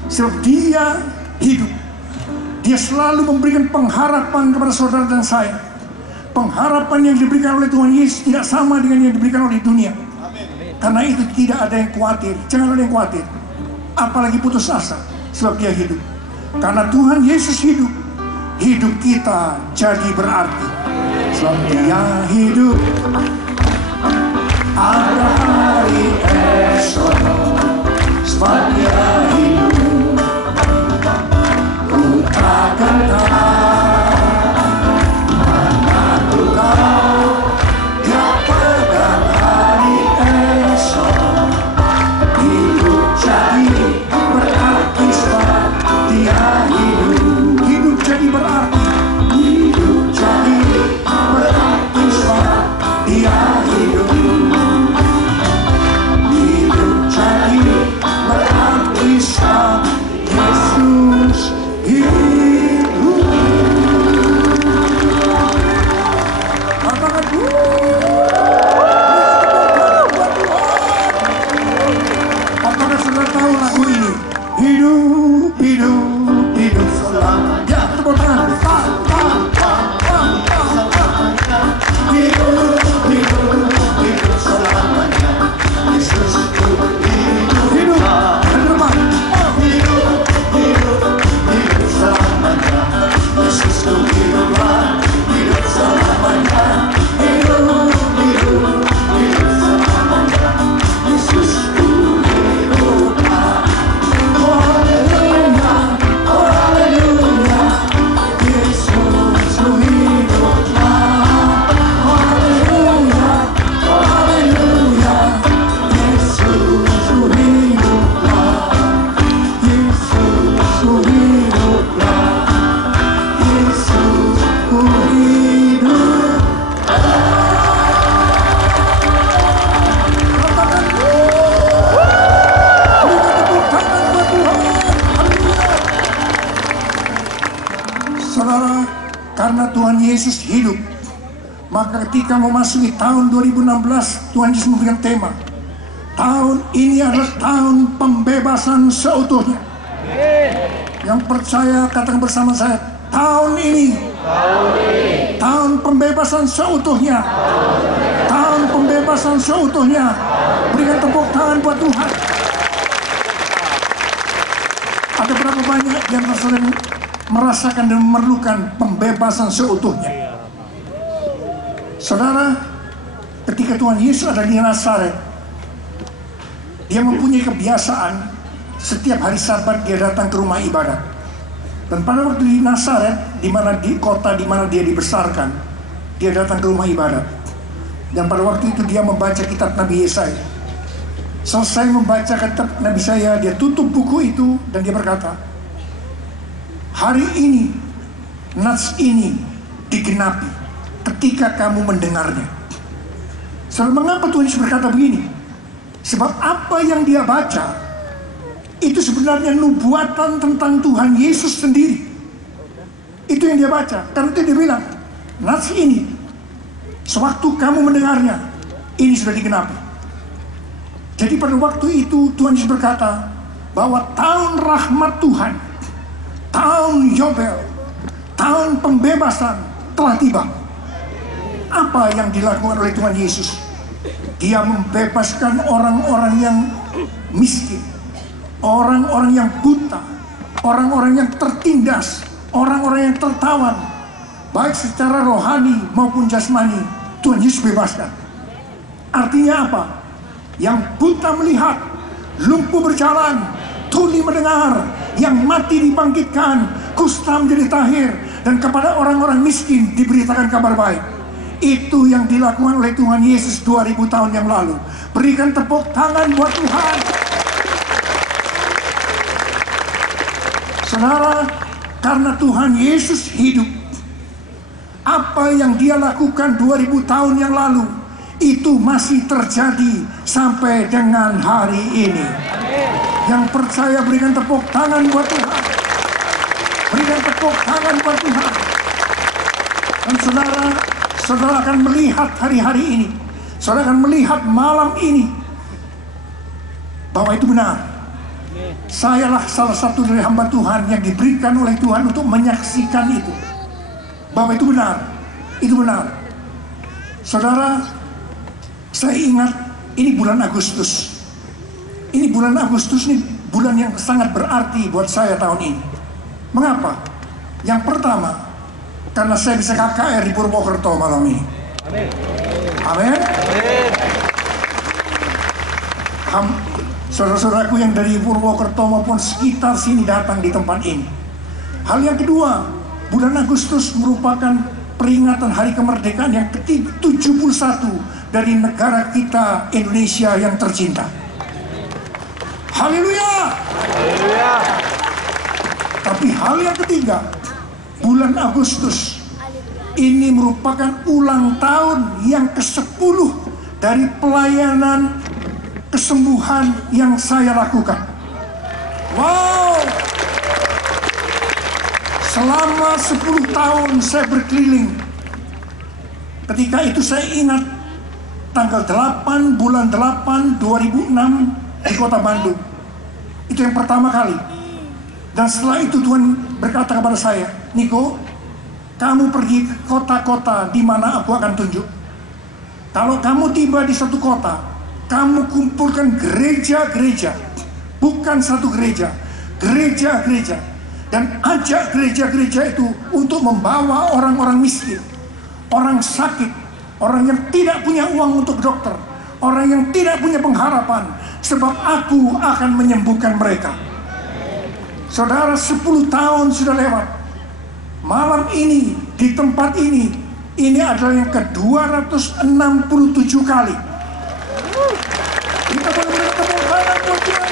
Sebab Dia hidup. Dia selalu memberikan pengharapan kepada saudara dan saya. Pengharapan yang diberikan oleh Tuhan Yesus tidak sama dengan yang diberikan oleh dunia. Karena itu tidak ada yang khawatir. Jangan ada yang khawatir, apalagi putus asa. Sebab Dia hidup. Karena Tuhan Yesus hidup, hidup kita jadi berarti. Sebab Dia hidup, ada hari esok. Sebab Dia hidup, ku tak gentar. Mana ku tahu Dia pegang hari esok. Hidup jadi berarti sebab Dia hidup. Hidup jadi berarti. Hidup jadi berarti sebab Dia hidup. Hidup jadi berarti sebab Yesus hidup. Katakan apakah saudara tahu lagu ini? Hidup, hidup, hidup selamanya. Ya, tepuk tangan. Hidup, hidup, hidup selamanya. Yesus hidup, hidup. Ada rumah. Hidup, hidup, hidup selamanya. Yesus hiduplah, hidup selamanya. Hidup, hidup, hidup selamanya. Yesus hiduplah. Oh haleluya, oh haleluya. Yesus hiduplah. Oh haleluya, oh haleluya. Yesus hiduplah. Yesus hiduplah. Yesus hidup. Katakan berikan tepuk tangan buat Tuhan. Haleluya. Saudara, karena Tuhan Yesus hidup, maka ketika memasuki tahun 2016, Tuhan Yesus memberikan tema. Tahun ini adalah tahun pembebasan seutuhnya. Yang percaya katakan bersama saya, tahun ini tahun pembebasan seutuhnya. Tahun pembebasan seutuhnya. Berikan tepuk tangan buat Tuhan. Ada berapa banyak yang saudara merasakan dan memerlukan pembebasan seutuhnya? Saudara, ketika Tuhan Yesus ada di Nazaret, Dia mempunyai kebiasaan setiap hari Sabat Dia datang ke rumah ibadat. Dan pada waktu di Nazaret, di mana di kota di mana Dia dibesarkan, Dia datang ke rumah ibadat. Dan pada waktu itu Dia membaca kitab Nabi Yesaya. Selesai membaca kitab Nabi Yesaya, Dia tutup buku itu dan Dia berkata, hari ini, nats ini digenapi ketika kamu mendengarnya. Saudara, mengapa Tuhan Yesus berkata begini? Sebab apa yang Dia baca itu sebenarnya nubuatan tentang Tuhan Yesus sendiri. Itu yang Dia baca. Karena itu Dia bilang, nats ini, sewaktu kamu mendengarnya, ini sudah digenapi. Jadi pada waktu itu Tuhan Yesus berkata bahwa tahun rahmat Tuhan, tahun Yobel, tahun pembebasan telah tiba. Apa yang dilakukan oleh Tuhan Yesus? Dia membebaskan orang-orang yang miskin, orang-orang yang buta, orang-orang yang tertindas, orang-orang yang tertawan, baik secara rohani maupun jasmani. Tuhan Yesus bebaskan. Artinya apa? Yang buta melihat, lumpuh berjalan, tuli mendengar, yang mati dibangkitkan, kusta menjadi tahir, dan kepada orang-orang miskin diberitakan kabar baik. Itu yang dilakukan oleh Tuhan Yesus 2000 tahun yang lalu. Berikan tepuk tangan buat Tuhan. Saudara, karena Tuhan Yesus hidup, apa yang Dia lakukan 2000 tahun yang lalu itu masih terjadi sampai dengan hari ini. Yang percaya berikan tepuk tangan buat Tuhan. Berikan tepuk tangan buat Tuhan. Dan saudara akan melihat hari-hari ini, saudara akan melihat malam ini bahwa itu benar. Sayalah salah satu dari hamba Tuhan yang diberikan oleh Tuhan untuk menyaksikan itu, bahwa itu benar. Itu benar. Saudara, saya ingat ini bulan Agustus. Ini bulan Agustus, ini bulan yang sangat berarti buat saya tahun ini. Mengapa? Yang pertama, karena saya bisa KKR di Purwokerto malam ini. Amin. Saudara-saudaraku yang dari Purwokerto maupun sekitar sini datang di tempat ini. Hal yang kedua, bulan Agustus merupakan peringatan hari kemerdekaan yang ke-71 dari negara kita Indonesia yang tercinta. Haleluya. Tapi hal yang ketiga, bulan Agustus ini merupakan ulang tahun yang ke-10 dari pelayanan kesembuhan yang saya lakukan. Wow! Selama 10 tahun saya berkeliling. Ketika itu saya ingat tanggal 8 bulan 8 2006 di kota Bandung. Itu yang pertama kali. Dan setelah itu Tuhan berkata kepada saya, Niko, kamu pergi ke kota-kota di mana aku akan tunjuk. Kalau kamu tiba di satu kota, kamu kumpulkan gereja-gereja, bukan satu gereja, gereja-gereja, dan ajak gereja-gereja itu untuk membawa orang-orang miskin, orang sakit, orang yang tidak punya uang untuk dokter, orang yang tidak punya pengharapan, sebab aku akan menyembuhkan mereka. Saudara, 10 tahun sudah lewat. Malam ini, di tempat ini adalah yang ke-267 kali. Kita boleh beri tepuk tangan buat Tuhan.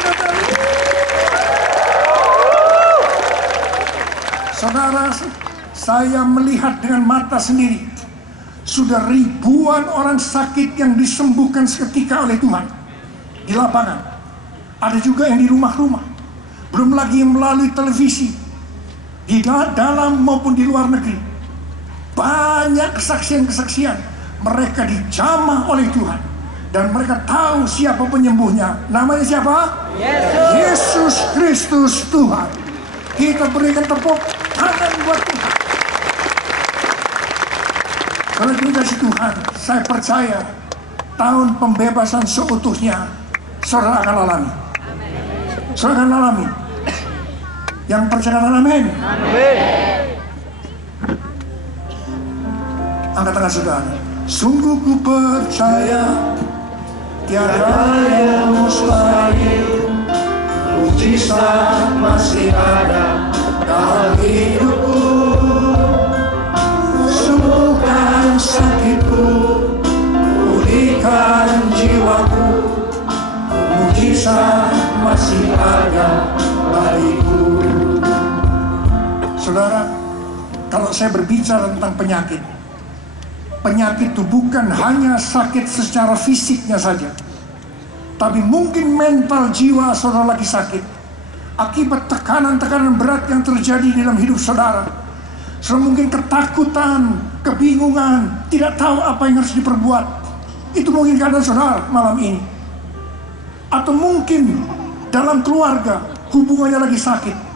Saudara, saya melihat dengan mata sendiri, sudah ribuan orang sakit yang disembuhkan seketika oleh Tuhan di lapangan. Ada juga yang di rumah-rumah. Belum lagi yang melalui televisi, di dalam maupun di luar negeri. Banyak kesaksian-kesaksian. Mereka dijamah oleh Tuhan. Dan mereka tahu siapa penyembuhnya. Namanya siapa? Yesus Kristus Tuhan. Kita berikan tepuk tangan buat Tuhan. Kalau dikasih Tuhan, saya percaya tahun pembebasan seutuhnya saudara akan alami. Saudara akan alami. Yang percaya amin. Angkat tangan saudara. Sungguh ku percaya tiada yang mustahil, mujizat masih ada dalam hidupku. Sembuhkan sakitku, pulihkan jiwaku, mujizat masih ada bagiku. Saudara, kalau saya berbicara tentang penyakit, penyakit itu bukan hanya sakit secara fisiknya saja, tapi mungkin mental jiwa saudara lagi sakit akibat tekanan-tekanan berat yang terjadi dalam hidup saudara. Saudara mungkin ketakutan, kebingungan, tidak tahu apa yang harus diperbuat. Itu mungkin keadaan saudara malam ini. Atau mungkin dalam keluarga hubungannya lagi sakit.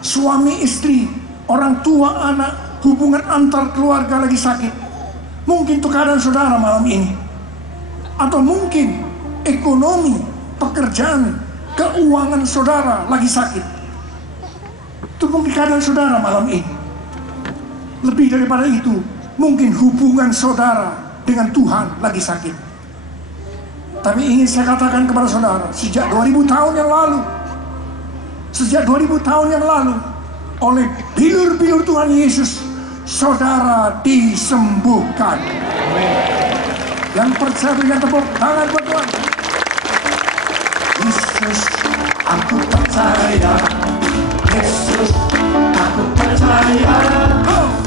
Suami istri, orang tua anak, hubungan antar keluarga lagi sakit. Mungkin itu keadaan saudara malam ini. Atau mungkin ekonomi, pekerjaan, keuangan saudara lagi sakit. Itu mungkin keadaan saudara malam ini. Lebih daripada itu, mungkin hubungan saudara dengan Tuhan lagi sakit. Tapi ingin saya katakan kepada saudara, sejak 2000 tahun yang lalu, Sejak 2000 tahun yang lalu, oleh bilur-bilur Tuhan Yesus, saudara disembuhkan. Yang percaya berikan tepuk tangan buat Tuhan. Yesus, aku percaya. Yesus, aku percaya.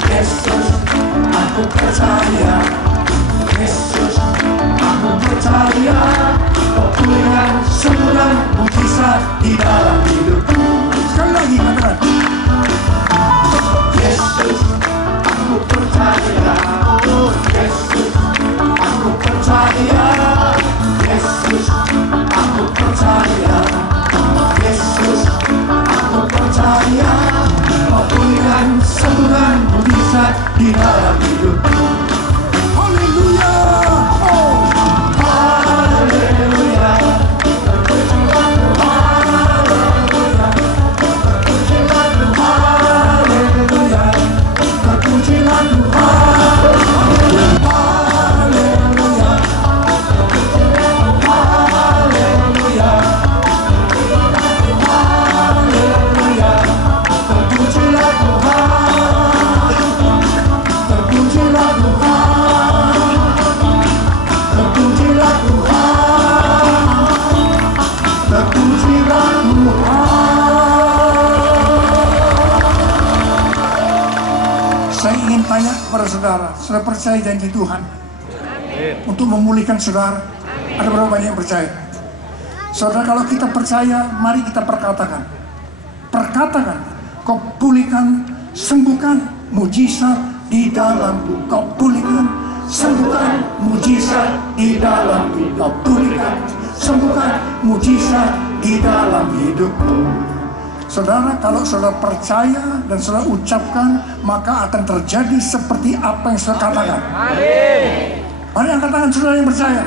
Yesus, aku percaya. Yesus, aku percaya. Kau pulihkan semua mujizat di dalam hidupku. Sekali lagi katakan. Yesus, aku percaya. Oh Yesus, aku percaya. Yesus, aku percaya. Yesus, aku percaya. Kau pulihkan semua mujizat di dalam hidupku. Haleluya. Oh, haleluya. Saya ingin tanya kepada saudara, saudara percaya janji Tuhan untuk memulihkan saudara? Ada berapa banyak yang percaya? Saudara, kalau kita percaya, mari kita perkatakan. Perkatakan, kau pulihkan, sembuhkan mujizat di dalam. Kau pulihkan, sembuhkan mujizat di dalam. Kau pulihkan, sembuhkan mujizat di dalam hidupmu. Saudara, kalau saudara percaya dan saudara ucapkan, maka akan terjadi seperti apa yang saudara katakan. Mari angkat tangan saudara yang percaya.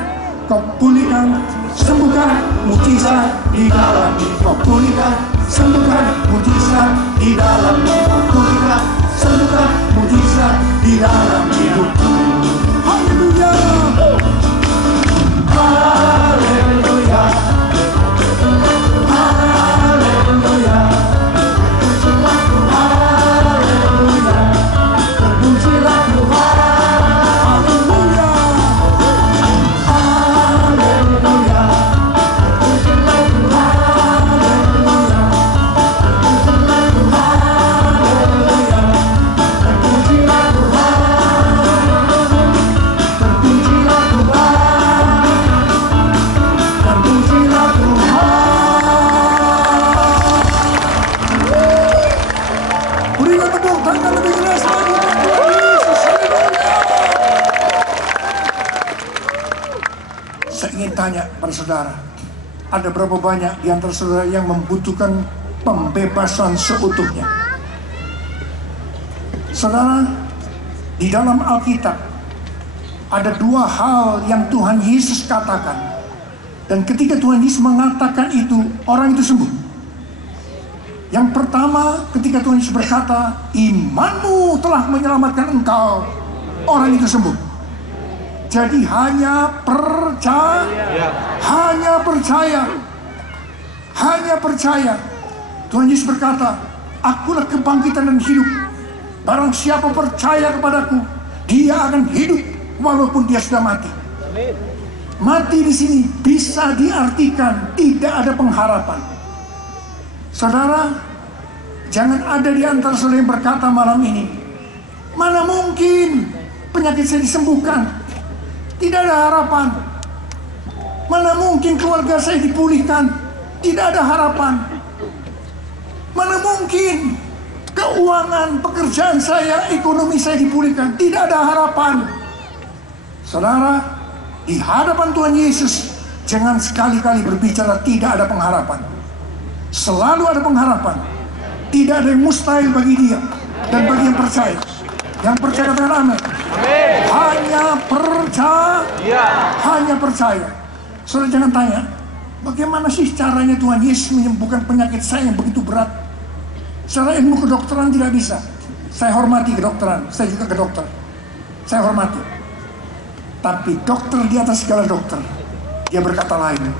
Kau pulihkan, sembuhkan mujizat di dalam. Kau pulihkan, sembuhkan mujizat di dalam. Kau pulihkan, sembuhkan mujizat di dalam hidupku. Haleluya. Haleluya. Haleluya. Haleluya. Terpujilah Tuhan. Haleluya. Haleluya. Terpujilah Tuhan. Haleluya. Terpujilah Tuhan. Haleluya. Terpujilah Tuhan. Terpujilah Tuhan. Terpujilah Tuhan. Berikan tepuk tangan lebih keras lagi untuk Tuhan Yesus. Haleluya. Saya ingin tanya pada saudara, ada berapa banyak di antara saudara yang membutuhkan pembebasan seutuhnya? Saudara, di dalam Alkitab ada dua hal yang Tuhan Yesus katakan. Dan ketika Tuhan Yesus mengatakan itu, orang itu sembuh. Yang pertama, ketika Tuhan Yesus berkata, imanmu telah menyelamatkan engkau, orang itu sembuh. Jadi hanya percaya, hanya percaya, hanya percaya. Tuhan Yesus berkata, akulah kebangkitan dan hidup. Barang siapa percaya kepadaku, dia akan hidup walaupun dia sudah mati. Mati di sini bisa diartikan tidak ada pengharapan. Saudara, jangan ada di antara saudara yang berkata malam ini, mana mungkin penyakit saya disembuhkan? Tidak ada harapan. Mana mungkin keluarga saya dipulihkan? Tidak ada harapan. Mana mungkin keuangan, pekerjaan saya, ekonomi saya dipulihkan? Tidak ada harapan. Saudara, di hadapan Tuhan Yesus, jangan sekali-kali berbicara tidak ada pengharapan. Selalu ada pengharapan. Tidak ada yang mustahil bagi dia dan bagi yang percaya. Yang percaya katakan amin. Hanya percaya. Hanya percaya. Saudara jangan tanya, bagaimana sih caranya Tuhan Yesus menyembuhkan penyakit saya yang begitu berat? Secara ilmu kedokteran tidak bisa. Saya hormati kedokteran, saya juga ke dokter. Saya hormati. Tapi dokter di atas segala dokter, dia berkata lain.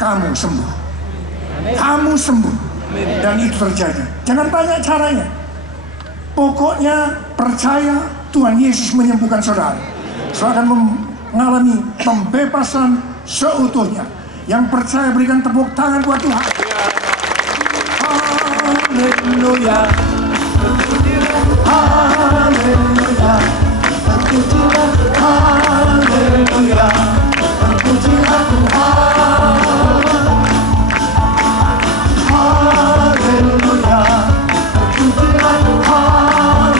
Kamu sembuh. Kamu sembuh. Dan itu terjadi. Jangan tanya caranya. Pokoknya percaya Tuhan Yesus menyembuhkan saudara. Saudara akan mengalami pembebasan seutuhnya. Yang percaya berikan tepuk tangan buat Tuhan. Haleluya. Haleluya. Terpujilah, haleluya. Terpujilah Tuhan. Haleluya. Terpujilah Tuhan. Haleluya. Terpujilah Tuhan.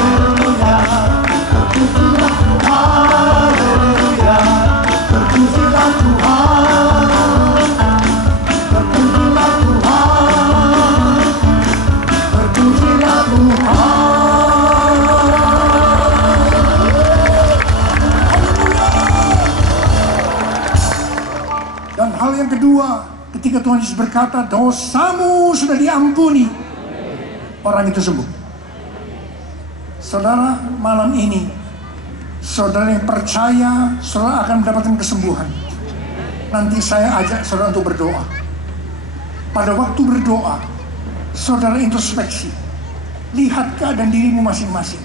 Haleluya. Terpujilah Tuhan. Terpujilah Tuhan. Terpujilah Tuhan. Dan hal yang kedua, ketika Tuhan Yesus berkata, dosamu sudah diampuni, orang itu sembuh. Saudara, malam ini, saudara yang percaya, saudara akan mendapatkan kesembuhan. Nanti saya ajak saudara untuk berdoa. Pada waktu berdoa, saudara introspeksi. Lihat keadaan dirimu masing-masing.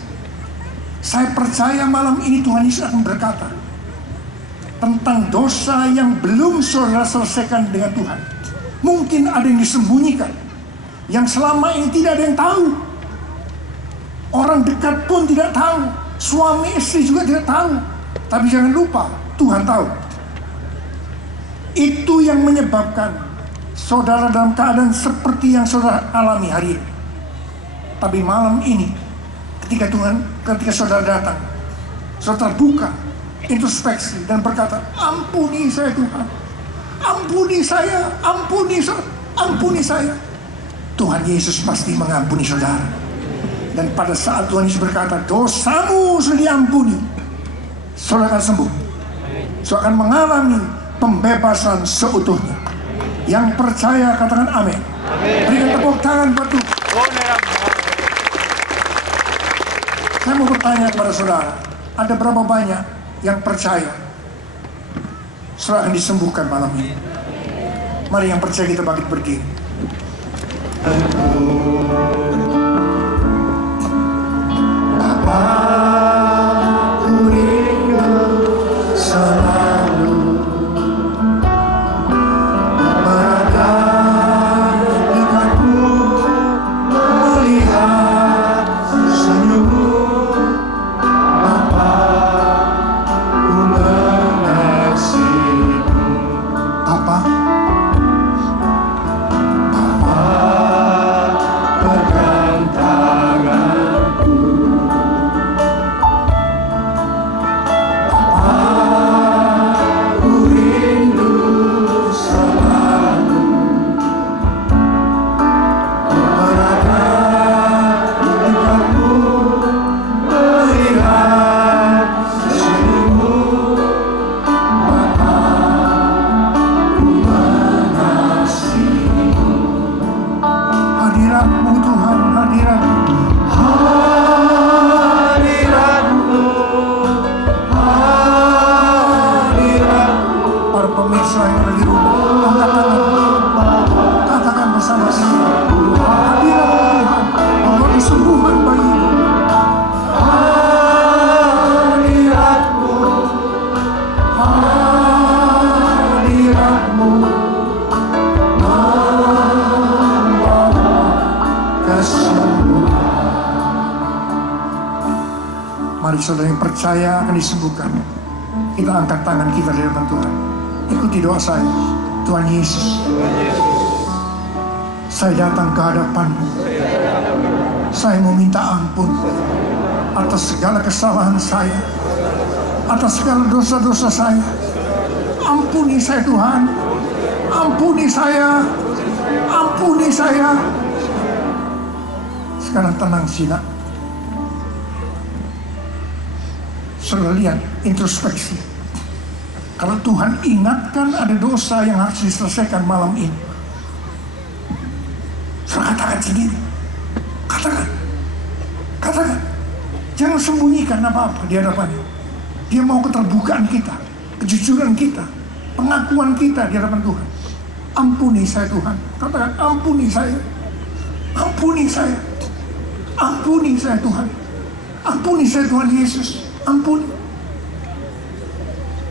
Saya percaya malam ini Tuhan Yesus akan berkata tentang dosa yang belum saudara selesaikan dengan Tuhan. Mungkin ada yang disembunyikan, yang selama ini tidak ada yang tahu. Orang dekat pun tidak tahu, suami istri juga tidak tahu. Tapi jangan lupa, Tuhan tahu. Itu yang menyebabkan saudara dalam keadaan seperti yang saudara alami hari ini. Tapi malam ini, ketika saudara datang, saudara terbuka, introspeksi dan berkata, ampuni saya Tuhan, ampuni saya, ampuni saya. Tuhan Yesus pasti mengampuni saudara. Dan pada saat Tuhan Yesus berkata, dosamu sudah diampuni, saudara akan sembuh. Saudara akan mengalami pembebasan seutuhnya. Yang percaya katakan amin. Berikan tepuk tangan buat Tuhan. Saya mau bertanya kepada saudara, ada berapa banyak yang percaya saudara akan disembuhkan malam ini? Mari yang percaya kita bangkit berdiri. Bapa, ku rindu selalu berada dekatmu, melihat senyummu. Bapa, ku mengasihimu. Bapa, pegang tanganku. Bapa, ku rindu selalu berada dekatmu, melihat senyummu. Bapa, ku mengasihimu. Hadiratmu Tuhan, hadiratmu. Hadiratmu, hadiratmu. Para pemirsa yang ada di rumah, angkat tangan, katakan bersama-sama. Hadiratmu Tuhan, membawa kesembuhan bagimu. Hadiratmu, hadiratmu. Mari saudara yang percaya akan disembuhkan. Kita angkat tangan kita di hadapan Tuhan. Ikuti doa saya. Tuhan Yesus, saya datang ke hadapan-Mu. Saya mau minta ampun atas segala kesalahan saya, atas segala dosa-dosa saya. Ampuni saya Tuhan. Ampuni saya. Ampuni saya. Sekarang tenang sinak. Saudara lihat, introspeksi. Kalau Tuhan ingatkan ada dosa yang harus diselesaikan malam ini, saudara katakan sendiri. Katakan. Jangan sembunyikan apa-apa di hadapannya. Dia mau keterbukaan kita, kejujuran kita, pengakuan kita di hadapan Tuhan. Ampuni saya Tuhan. Katakan, ampuni saya. Ampuni saya. Ampuni saya Tuhan. Ampuni saya Tuhan Yesus. Ampuni.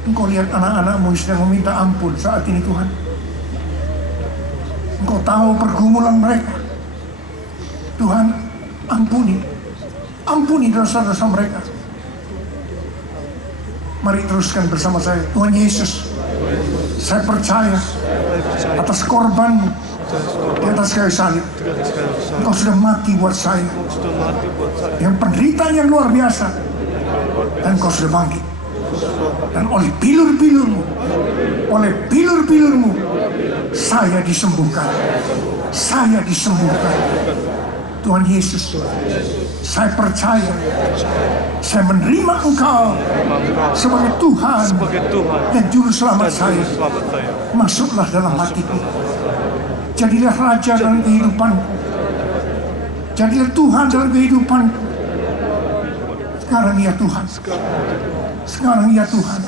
Engkau lihat anak-anakmu sedang meminta ampun saat ini Tuhan. Engkau tahu pergumulan mereka. Tuhan, ampuni. Ampuni dosa-dosa mereka. Mari teruskan bersama saya. Tuhan Yesus, saya percaya atas korban-Mu di atas kayu salib. Engkau sudah mati buat saya. Yang penderitaan yang luar biasa. Dan Engkau sudah bangkit. Dan oleh bilur-bilur-Mu, saya disembuhkan. Saya disembuhkan. Tuhan Yesus, saya percaya, saya menerima Engkau sebagai Tuhan dan Juru Selamat saya. Masuklah dalam hatiku. Jadilah Raja dalam kehidupanku. Jadilah Tuhan dalam kehidupanku. Sekarang ya Tuhan. Sekarang ya Tuhan,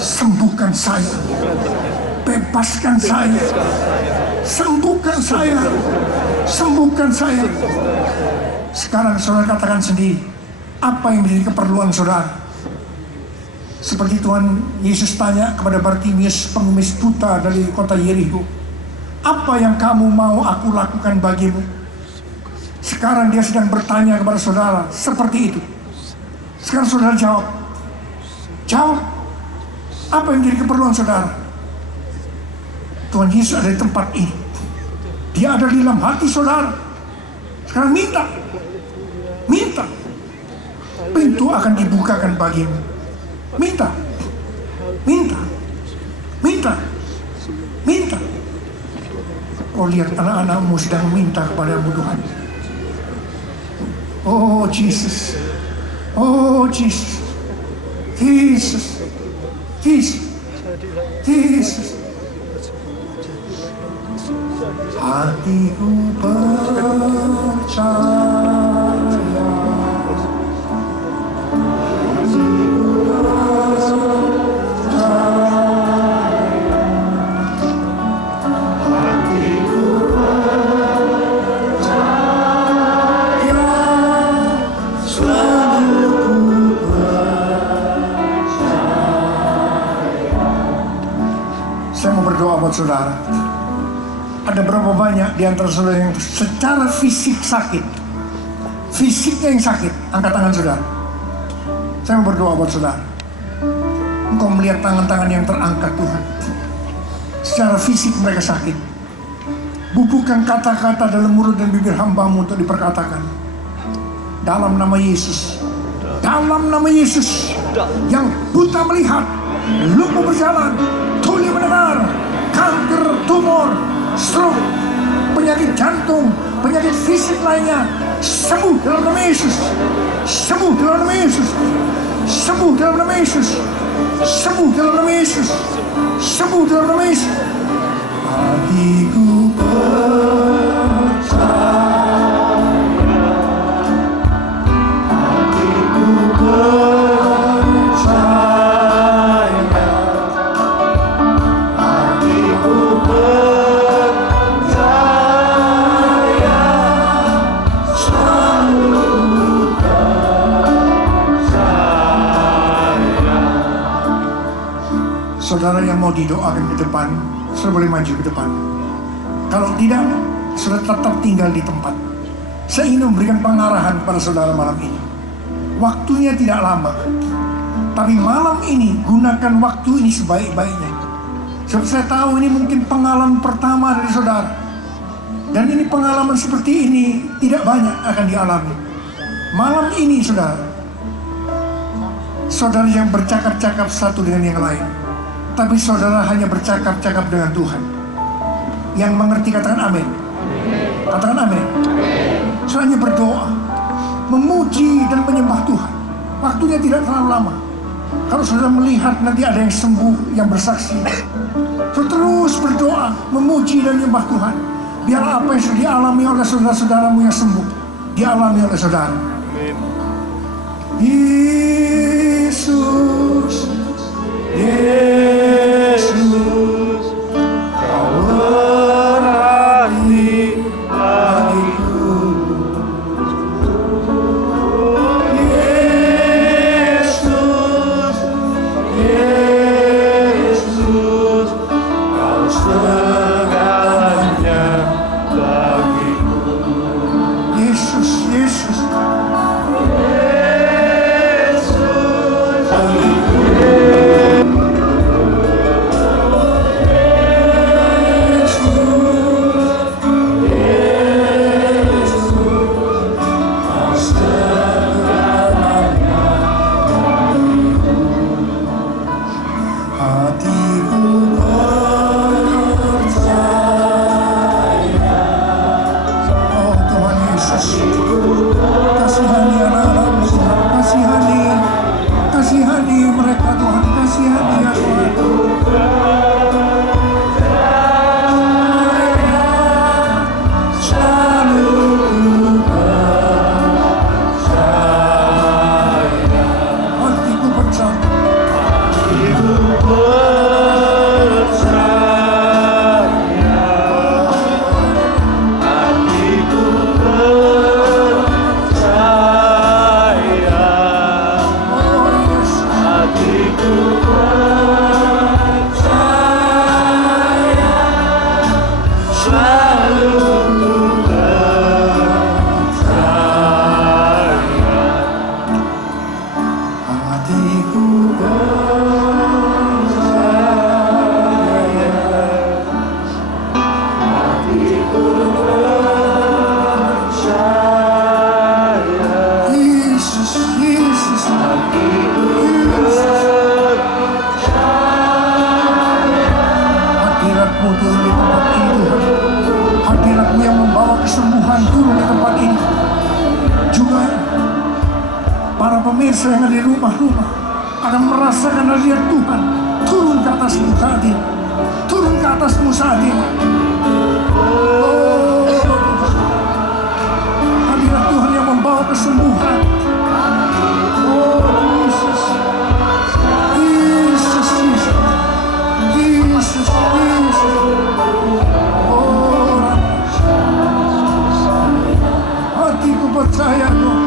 sembuhkan saya, bebaskan saya, sembuhkan saya, sembuhkan saya. Sekarang saudara katakan sendiri, apa yang menjadi keperluan saudara? Seperti Tuhan Yesus tanya kepada Bartimius, pengemis buta dari kota Yeriko, apa yang kamu mau aku lakukan bagimu? Sekarang dia sedang bertanya kepada saudara, seperti itu. Sekarang saudara jawab. Jawab, apa yang jadi keperluan saudara? Tuhan Yesus ada di tempat ini. Dia ada di dalam hati saudara. Sekarang minta. Minta. Pintu akan dibukakan bagimu. Minta. Minta. Minta. Minta. Kau lihat anak-anakmu sedang minta kepadamu Tuhan. Oh Jesus. Oh Jesus. Jesus, Jesus, Jesus. Hatiku percaya. Saudara, ada berapa banyak di antara saudara yang secara fisik sakit, fisiknya yang sakit? Angkat tangan saudara. Saya mau berdoa buat saudara. Engkau melihat tangan-tangan yang terangkat Tuhan. Secara fisik mereka sakit. Bubuhkan kata-kata dalam mulut dan bibir hamba-Mu untuk diperkatakan. Dalam nama Yesus. Dalam nama Yesus. Yang buta melihat, lumpuh berjalan, tuli mendengar, kanker, tumor, stroke, penyakit jantung, penyakit fisik lainnya, sembuh dalam nama Yesus. Sembuh dalam nama Yesus. Sembuh dalam nama Yesus. Sembuh dalam nama Yesus. Sembuh dalam nama Yesus. Hatiku percaya. Hatiku percaya. Saudara yang mau didoakan ke depan, saudara boleh maju ke depan. Kalau tidak, saudara tetap tinggal di tempat. Saya ingin memberikan pengarahan kepada saudara malam ini. Waktunya tidak lama, tapi malam ini gunakan waktu ini sebaik-baiknya. Sebab saya tahu ini mungkin pengalaman pertama dari saudara. Dan ini pengalaman seperti ini tidak banyak akan dialami. Malam ini saudara, saudara yang bercakap-cakap satu dengan yang lain, tapi saudara hanya bercakap-cakap dengan Tuhan. Yang mengerti katakan amin. Katakan amin. Saudara hanya berdoa, memuji dan menyembah Tuhan. Waktunya tidak terlalu lama. Kalau saudara melihat nanti ada yang sembuh, yang bersaksi, saudara terus berdoa, memuji dan menyembah Tuhan. Biar apa yang sudah dialami oleh saudara-saudaramu yang sembuh, dialami oleh saudara. Yesus, Yesus, Kau berarti bagiku. Yesus. Kasihani anak-anakmu Tuhan, kasihani mereka Tuhan, kasihani ya Tuhan. Hatiku percaya. Hadirat-Mu turun di tempat ini Tuhan. Hadirat-Mu yang membawa kesembuhan turun di tempat ini. Juga para pemirsa yang ada di rumah-rumah akan merasakan hadirat Tuhan turun ke atasmu saat ini. Turun ke atasmu saat ini. Oh, hadirat Tuhan yang membawa kesembuhan. Oh Yesus, Yesus, Yesus, Yesus, Yesus. Oh, hatiku percaya Tuhan.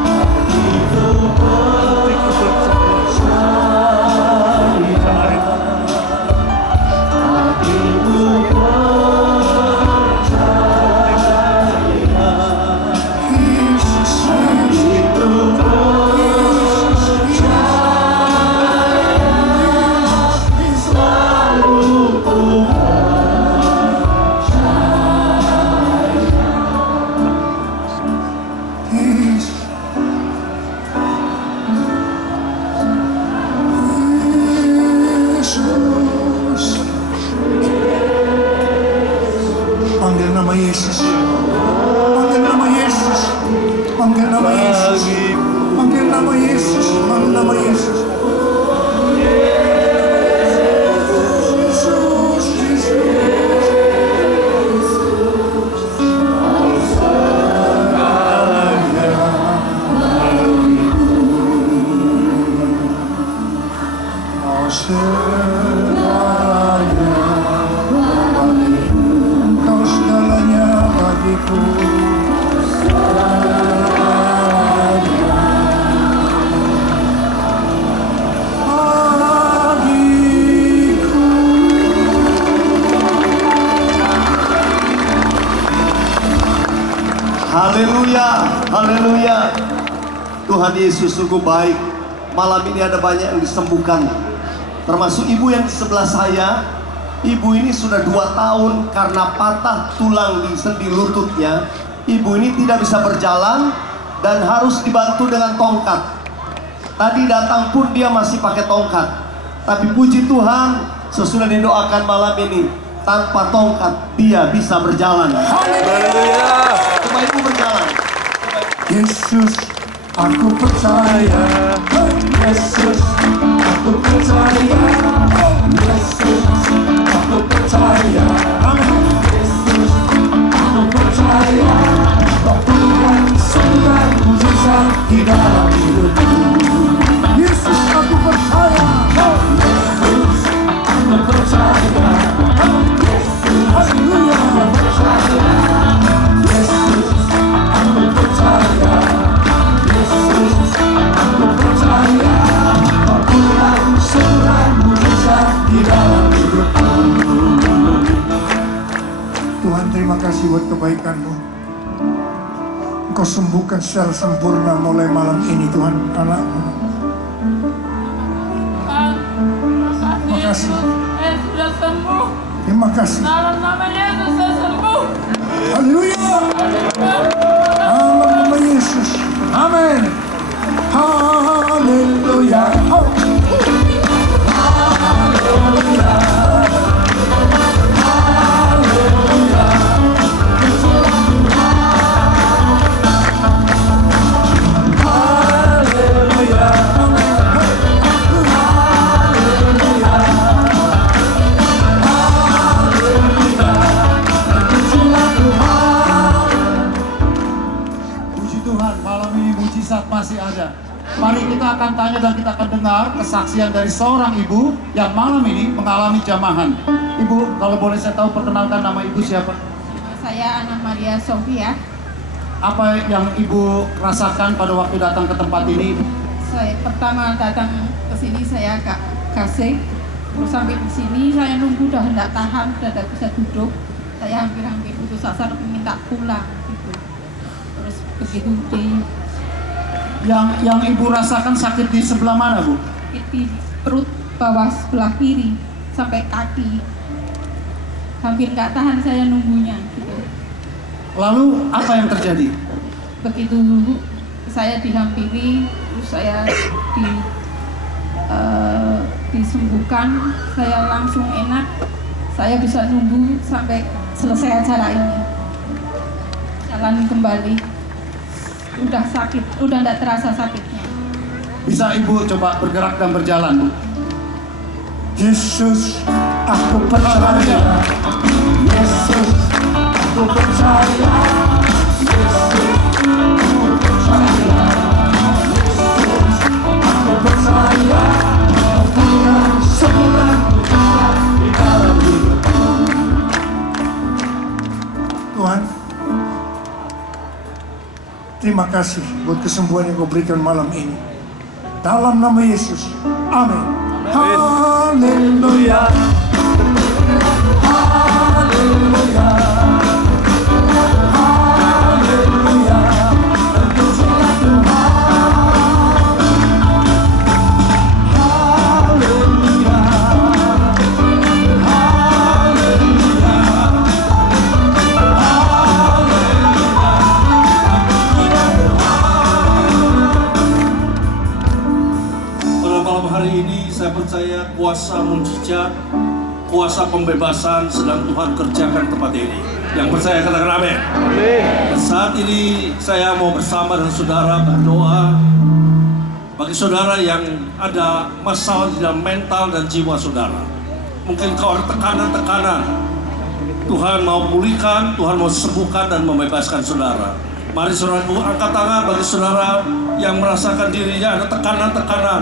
Panggil nama Yesus. Panggil nama Yesus. Panggil nama Yesus. Panggil nama Yesus. Panggil nama Yesus. Kau segalanya bagiku. Haleluya, haleluya. Tuhan Yesus sungguh baik. Malam ini ada banyak yang disembuhkan, termasuk ibu yang di sebelah saya. Ibu ini sudah 2 tahun karena patah tulang di sendi lututnya. Ibu ini tidak bisa berjalan dan harus dibantu dengan tongkat. Tadi datang pun dia masih pakai tongkat. Tapi puji Tuhan, sesudah didoakan malam ini, tanpa tongkat dia bisa berjalan. Haleluya. Coba ibu berjalan. Yesus, aku percaya. Yesus, aku percaya. Yesus, aku percaya. Amin. Yesus, aku percaya. Tuhan sudah mujizat di dalam hidupku. Yesus, aku percaya. Yesus, aku percaya. Haleluya, aku percaya. Yesus, aku percaya. Yesus, aku percaya. Tuhan sudah mujizat di dalam hidupku. Tuhan, terima kasih buat kebaikan-Mu. Engkau sembuhkan secara sempurna mulai malam ini Tuhan anak-Mu. Terima kasih. Saya sudah sembuh. Terima kasih. Dalam nama Yesus saya sembuh. Haleluya. Dalam nama Yesus. Amin. Haleluya. Tuhan, malam ini mujizat masih ada. Mari kita akan tanya dan kita akan dengar kesaksian dari seorang ibu yang malam ini mengalami jamahan. Ibu, kalau boleh saya tahu, perkenalkan nama ibu siapa? Saya Ana Maria Sofia. Apa yang ibu rasakan pada waktu datang ke tempat ini? Saya pertama datang ke sini saya agak gasing. Terus sampai di sini saya nunggu udah tidak tahan, udah tidak bisa duduk. Saya hampir-hampir putus asa minta pulang gitu. Terus begitu Yang ibu rasakan sakit di sebelah mana, Bu? di perut bawah sebelah kiri sampai kaki. Hampir nggak tahan saya nunggunya gitu. Lalu apa yang terjadi? Begitu saya dihampiri, terus saya disembuhkan, saya langsung enak. Saya bisa nunggu sampai selesai acara ini. Jalan kembali. Udah sakit, udah tidak terasa sakitnya. Bisa ibu coba bergerak dan berjalan, Bu? Yesus, aku percaya. Yesus, aku percaya. Yesus, aku percaya. Yesus, aku percaya. Kau punya semua di dalam hidupku. Tuhan, terima kasih buat kesembuhan yang kau berikan malam ini. Dalam nama Yesus. Amin. Haleluya. Haleluya. Haleluya. Terpujilah Tuhan. Haleluya. Haleluya. Pada malam hari ini saya percaya kuasa mujizat, kuasa pembebasan sedang Tuhan kerjakan di tempat ini. Yang percaya katakan amin. Dan saat ini saya mau bersama dengan saudara berdoa bagi saudara yang ada masalah di dalam mental dan jiwa saudara. Mungkin kau ada tekanan-tekanan. Tuhan mau pulihkan, Tuhan mau sembuhkan dan membebaskan saudara. Mari saudaraku angkat tangan bagi saudara yang merasakan dirinya ada tekanan-tekanan.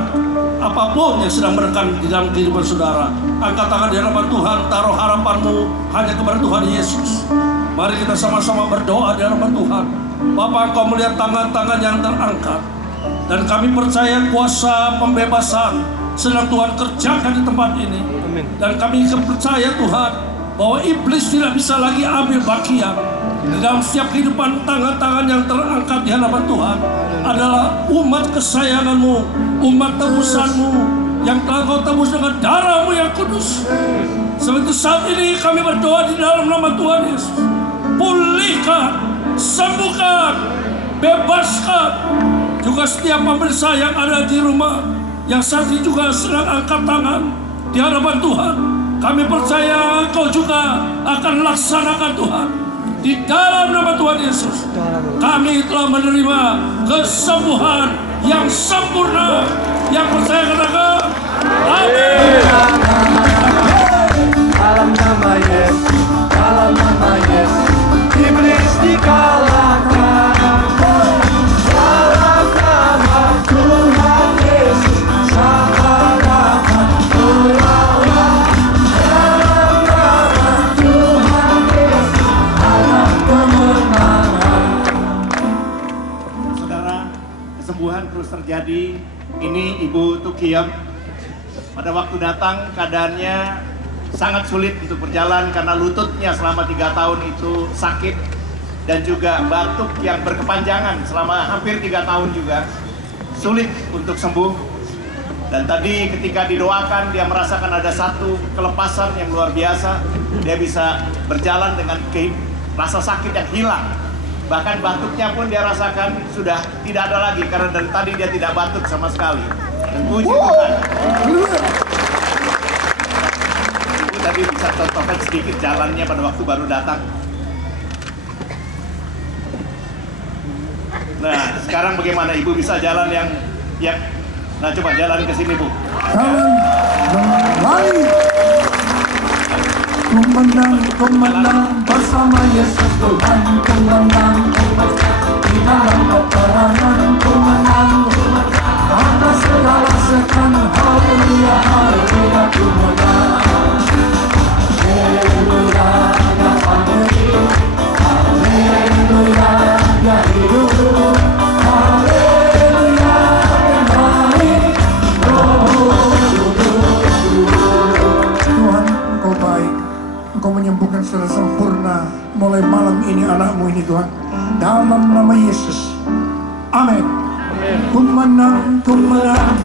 Apapun yang sedang menekan di dalam kehidupan saudara, angkat tangan di hadapan Tuhan, taruh harapanmu hanya kepada Tuhan Yesus. Mari kita sama-sama berdoa di hadapan Tuhan. Bapa, Engkau melihat tangan-tangan yang terangkat, dan kami percaya kuasa pembebasan sedang Tuhan kerjakan di tempat ini. Dan kami percaya Tuhan bahwa iblis tidak bisa lagi ambil bagian di dalam setiap kehidupan. Tangan-tangan yang terangkat di hadapan Tuhan adalah umat kesayanganmu, umat tebusanmu yang telah kau tebus dengan darahmu yang kudus. Sebab itu saat ini kami berdoa di dalam nama Tuhan Yesus. Pulihkan, sembuhkan, bebaskan juga setiap pemirsa yang ada di rumah yang saat ini juga sedang angkat tangan di hadapan Tuhan. Kami percaya Kau juga akan laksanakan Tuhan. Di dalam nama Tuhan Yesus, kami telah menerima kesembuhan yang sempurna. Yang percaya katakan amin. Dalam nama Yesus, dalam nama Yesus, iblis dikalahkan. Dalam nama Tuhan Yesus, sama dapat melawan. Dalam nama Tuhan Yesus, ada kemenangan. Saudara, kesembuhan terus terjadi. Ini Ibu Tukiyam pada waktu datang keadaannya sangat sulit untuk berjalan karena lututnya selama 3 tahun itu sakit dan juga batuk yang berkepanjangan selama hampir 3 tahun juga sulit untuk sembuh. Dan tadi ketika didoakan dia merasakan ada satu kelepasan yang luar biasa. Dia bisa berjalan dengan rasa sakit yang hilang. Bahkan batuknya pun dia rasakan sudah tidak ada lagi karena dari tadi dia tidak batuk sama sekali. Dan puji Tuhan. Ibu tadi bisa contohkan sedikit jalannya pada waktu baru datang. Nah, sekarang bagaimana Ibu bisa jalan yang nah coba jalan ke sini, Bu. Jalan dengan lari. Ku menang bersama Yesus Tuhan. Ku menang di dalam apa secara sempurna mulai malam ini anakmu ini Tuhan. Dalam nama Yesus. Amin. Ku menang, ku menang.